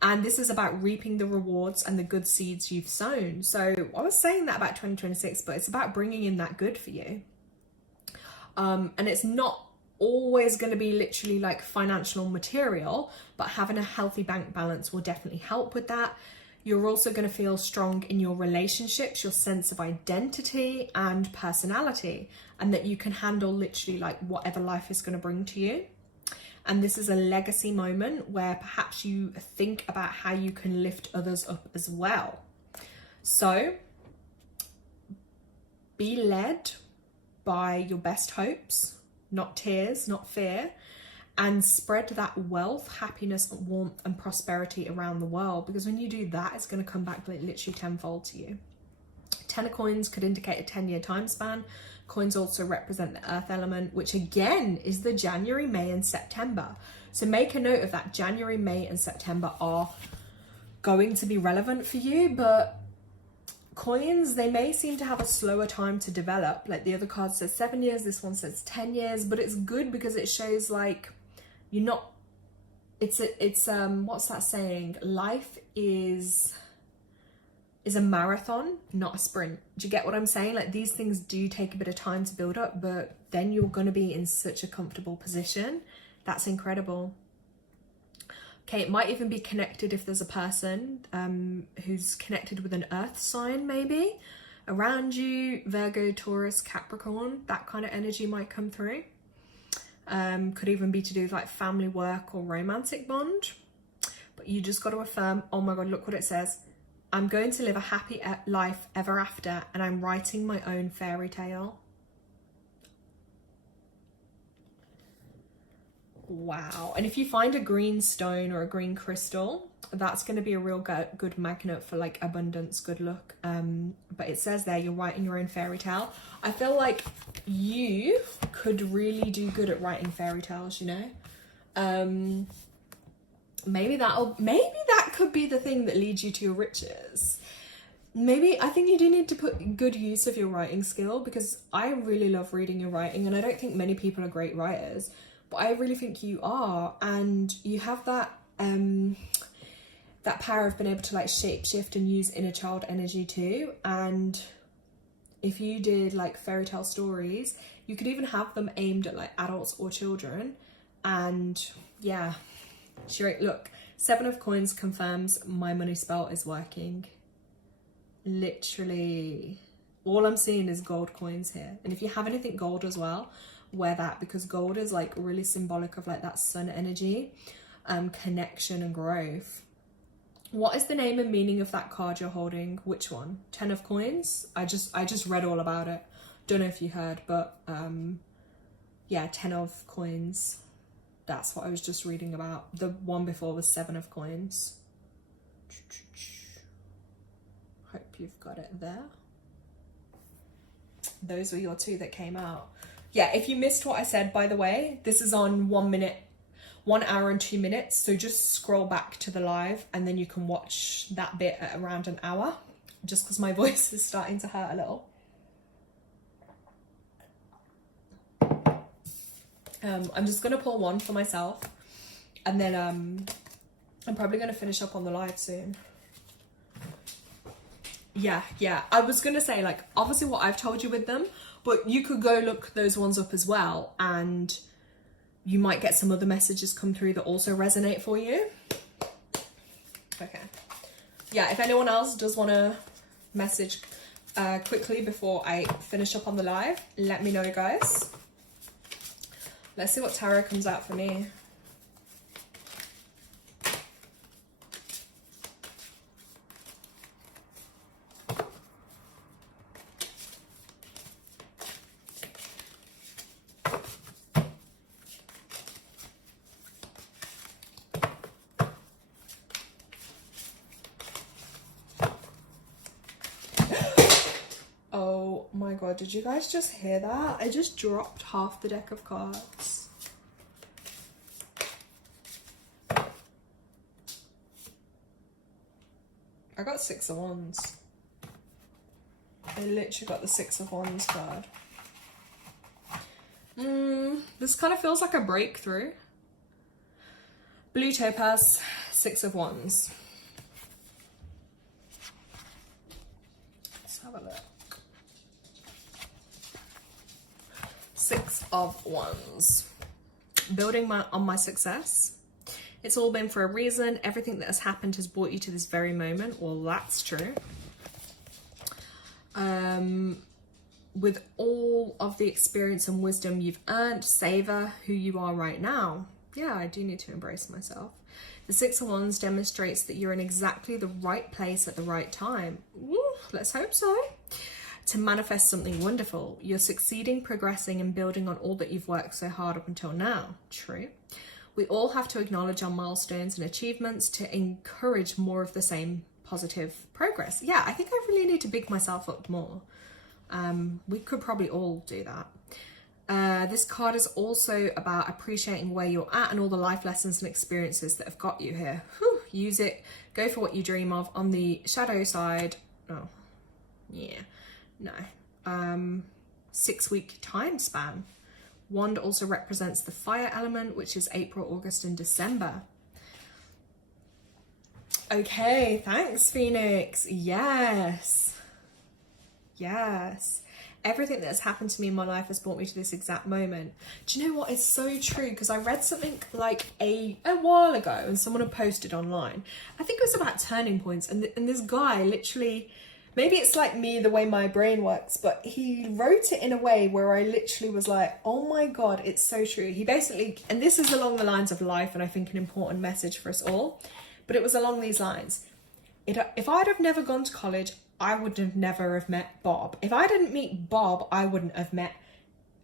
And this is about reaping the rewards and the good seeds you've sown. So I was saying that about 2026, but it's about bringing in that good for you. And it's not always going to be literally like financial material, but having a healthy bank balance will definitely help with that. You're also going to feel strong in your relationships, your sense of identity and personality, and that you can handle literally like whatever life is going to bring to you. And this is a legacy moment where perhaps you think about how you can lift others up as well. So be led by your best hopes, not tears, not fear, and spread that wealth, happiness, warmth, and prosperity around the world. Because when you do that, it's going to come back like literally tenfold to you. 10 of coins could indicate a 10-year time span. Coins also represent the earth element, which again is the January, May and September. So make a note of that. January, May and September are going to be relevant for you, but coins, they may seem to have a slower time to develop. Like the other card says 7 years, this one says 10 years, but it's good because it shows like you're not, it's what's that saying? Life is a marathon, not a sprint. Do you get what I'm saying? Like these things do take a bit of time to build up, but then you're going to be in such a comfortable position. That's incredible. Okay, it might even be connected if there's a person who's connected with an earth sign maybe around you. Virgo, Taurus, Capricorn, that kind of energy might come through. Could even be to do with like family, work or romantic bond. But you just got to affirm, oh my God, look what it says. I'm going to live a happy life ever after, and I'm writing my own fairy tale. Wow. And if you find a green stone or a green crystal, that's going to be a real good magnet for like abundance, good luck. But it says there, you're writing your own fairy tale. I feel like you could really do good at writing fairy tales, you know? Maybe that could be the thing that leads you to your riches. Maybe, I think you do need to put good use of your writing skill, because I really love reading your writing, and I don't think many people are great writers, but I really think you are, and you have that that power of being able to like shape shift and use inner child energy too. And if you did like fairy tale stories, you could even have them aimed at like adults or children. And yeah, sure. Look, 7 of coins confirms my money spell is working. Literally all I'm seeing is gold coins here, and if you have anything gold as well, wear that, because gold is like really symbolic of like that sun energy, connection and growth. What is the name and meaning of that card you're holding? Which one? 10 of coins. I just read all about it. Don't know if you heard, but yeah, 10 of coins. That's what I was just reading about. The one before was 7 of coins. Hope you've got it there. Those were your 2 that came out. Yeah, if you missed what I said, by the way, this is on 1 hour and 2 minutes. So just scroll back to the live and then you can watch that bit at around an hour, just because my voice is starting to hurt a little. I'm just going to pull one for myself, and then I'm probably going to finish up on the live soon. Yeah, I was going to say, like, obviously what I've told you with them, but you could go look those ones up as well, and you might get some other messages come through that also resonate for you. Okay. Yeah, if anyone else does want to message quickly before I finish up on the live, let me know, guys. Let's see what tarot comes out for me. Oh my God, did you guys just hear that? I just dropped half the deck of cards. I got 6 of Wands. I literally got the 6 of Wands card. This kind of feels like a breakthrough. Blue topaz, 6 of Wands. Let's have a look. 6 of Wands. Building on my success. It's all been for a reason. Everything that has happened has brought you to this very moment. Well, that's true. With all of the experience and wisdom you've earned, savor who you are right now. Yeah, I do need to embrace myself. The 6 of Wands demonstrates that you're in exactly the right place at the right time. Ooh, let's hope so. To manifest something wonderful. You're succeeding, progressing, and building on all that you've worked so hard up until now. True. We all have to acknowledge our milestones and achievements to encourage more of the same positive progress. Yeah, I think I really need to big myself up more. We could probably all do that. This card is also about appreciating where you're at and all the life lessons and experiences that have got you here. Whew, use it. Go for what you dream of. On the shadow side, oh, yeah, no. 6-week time span. Wand also represents the fire element, which is April, August, and December. Okay, thanks, Phoenix. Yes. Yes. Everything that has happened to me in my life has brought me to this exact moment. Do you know what? It's so true, because I read something like a while ago and someone had posted online. I think it was about turning points, and this guy literally, maybe it's like me, the way my brain works, but he wrote it in a way where I literally was like, oh my God, it's so true. He basically, and this is along the lines of life, and I think an important message for us all, but it was along these lines. If I'd have never gone to college, I would have never have met Bob. If I didn't meet Bob, I wouldn't have met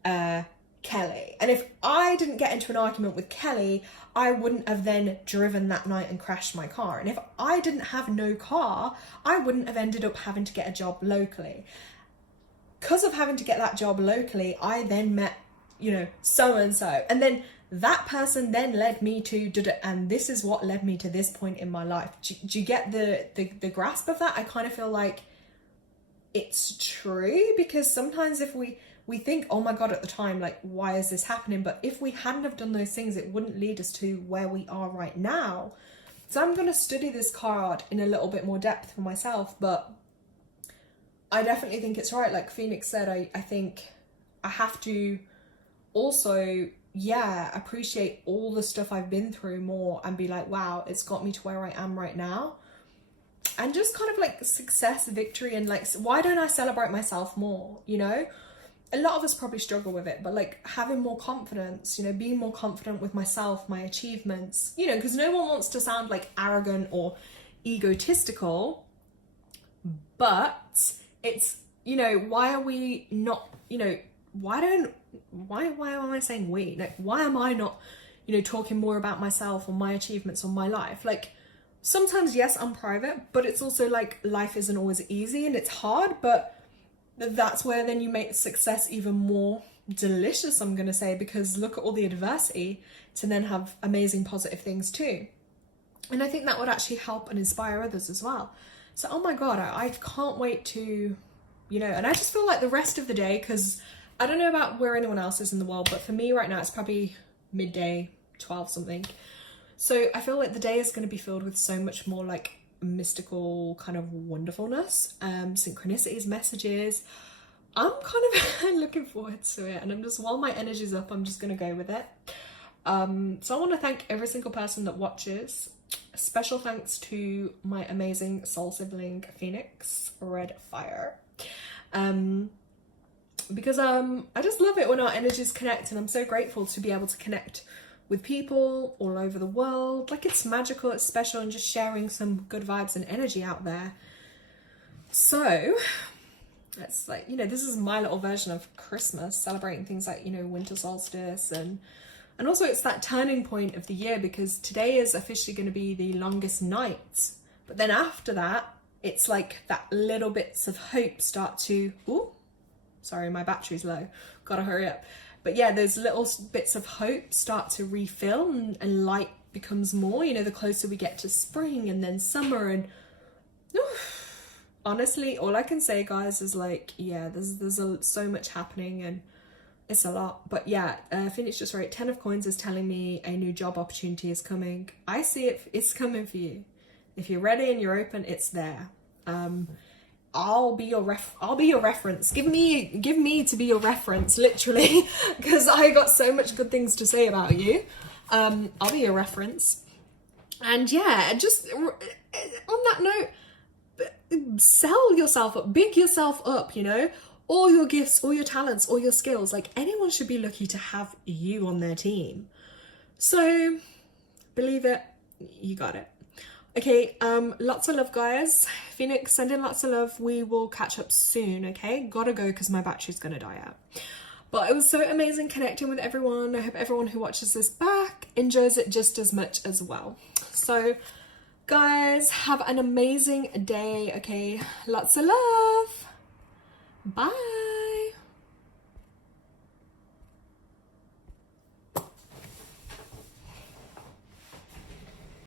Kelly. And if I didn't get into an argument with Kelly, I wouldn't have then driven that night and crashed my car. And if I didn't have no car, I wouldn't have ended up having to get a job locally. Because of having to get that job locally, I then met, you know, so-and-so. And then that person then led me to, and this is what led me to this point in my life. Do you get the grasp of that? I kind of feel like it's true, because sometimes if we think, oh my God, at the time, like, why is this happening? But if we hadn't have done those things, it wouldn't lead us to where we are right now. So I'm going to study this card in a little bit more depth for myself, but I definitely think it's right. Like Phoenix said, I think I have to also, yeah, appreciate all the stuff I've been through more and be like, wow, it's got me to where I am right now. And just kind of like success, victory, and like, why don't I celebrate myself more, you know? A lot of us probably struggle with it, but like having more confidence, you know, being more confident with myself, my achievements, you know, because no one wants to sound like arrogant or egotistical, but it's, you know, why are we not, you know, why am I saying we? Like, why am I not, you know, talking more about myself or my achievements or my life? Like, sometimes, yes, I'm private, but it's also like life isn't always easy and it's hard, but that's where then you make success even more delicious, I'm going to say, because look at all the adversity to then have amazing positive things too. And I think that would actually help and inspire others as well. So, oh my God, I can't wait to, you know, and I just feel like the rest of the day, because I don't know about where anyone else is in the world, but for me right now, it's probably midday, 12 something. So I feel like the day is going to be filled with so much more like mystical kind of wonderfulness, synchronicities, messages. I'm kind of looking forward to it, and I'm just, while my energy's up, I'm just going to go with it. So I want to thank every single person that watches. Special thanks to my amazing soul sibling, Phoenix, Red Fire. Because I just love it when our energies connect, and I'm so grateful to be able to connect with people all over the world. Like, it's magical, it's special, and just sharing some good vibes and energy out there. So it's like, you know, this is my little version of Christmas, celebrating things like, you know, winter solstice, and also it's that turning point of the year, because today is officially going to be the longest night, but then after that it's like that little bits of hope start to, ooh, sorry, my battery's low, gotta hurry up. But yeah, those little bits of hope start to refill, and light becomes more, you know, the closer we get to spring and then summer. And honestly, all I can say, guys, is like, yeah, there's so much happening, and it's a lot. But yeah, Phoenix just wrote, 10 of Coins is telling me a new job opportunity is coming. I see it, it's coming for you. If you're ready and you're open, it's there. I'll be your reference. Give me to be your reference, literally, because I got so much good things to say about you. I'll be your reference. And yeah, just on that note, sell yourself up, big yourself up, you know, all your gifts, all your talents, all your skills. Like, anyone should be lucky to have you on their team. So believe it, you got it. Okay, lots of love, guys. Phoenix, send in lots of love. We will catch up soon, okay? Gotta go because my battery's gonna die out. But it was so amazing connecting with everyone. I hope everyone who watches this back enjoys it just as much as well. So Guys, have an amazing day, okay? Lots of love. Bye.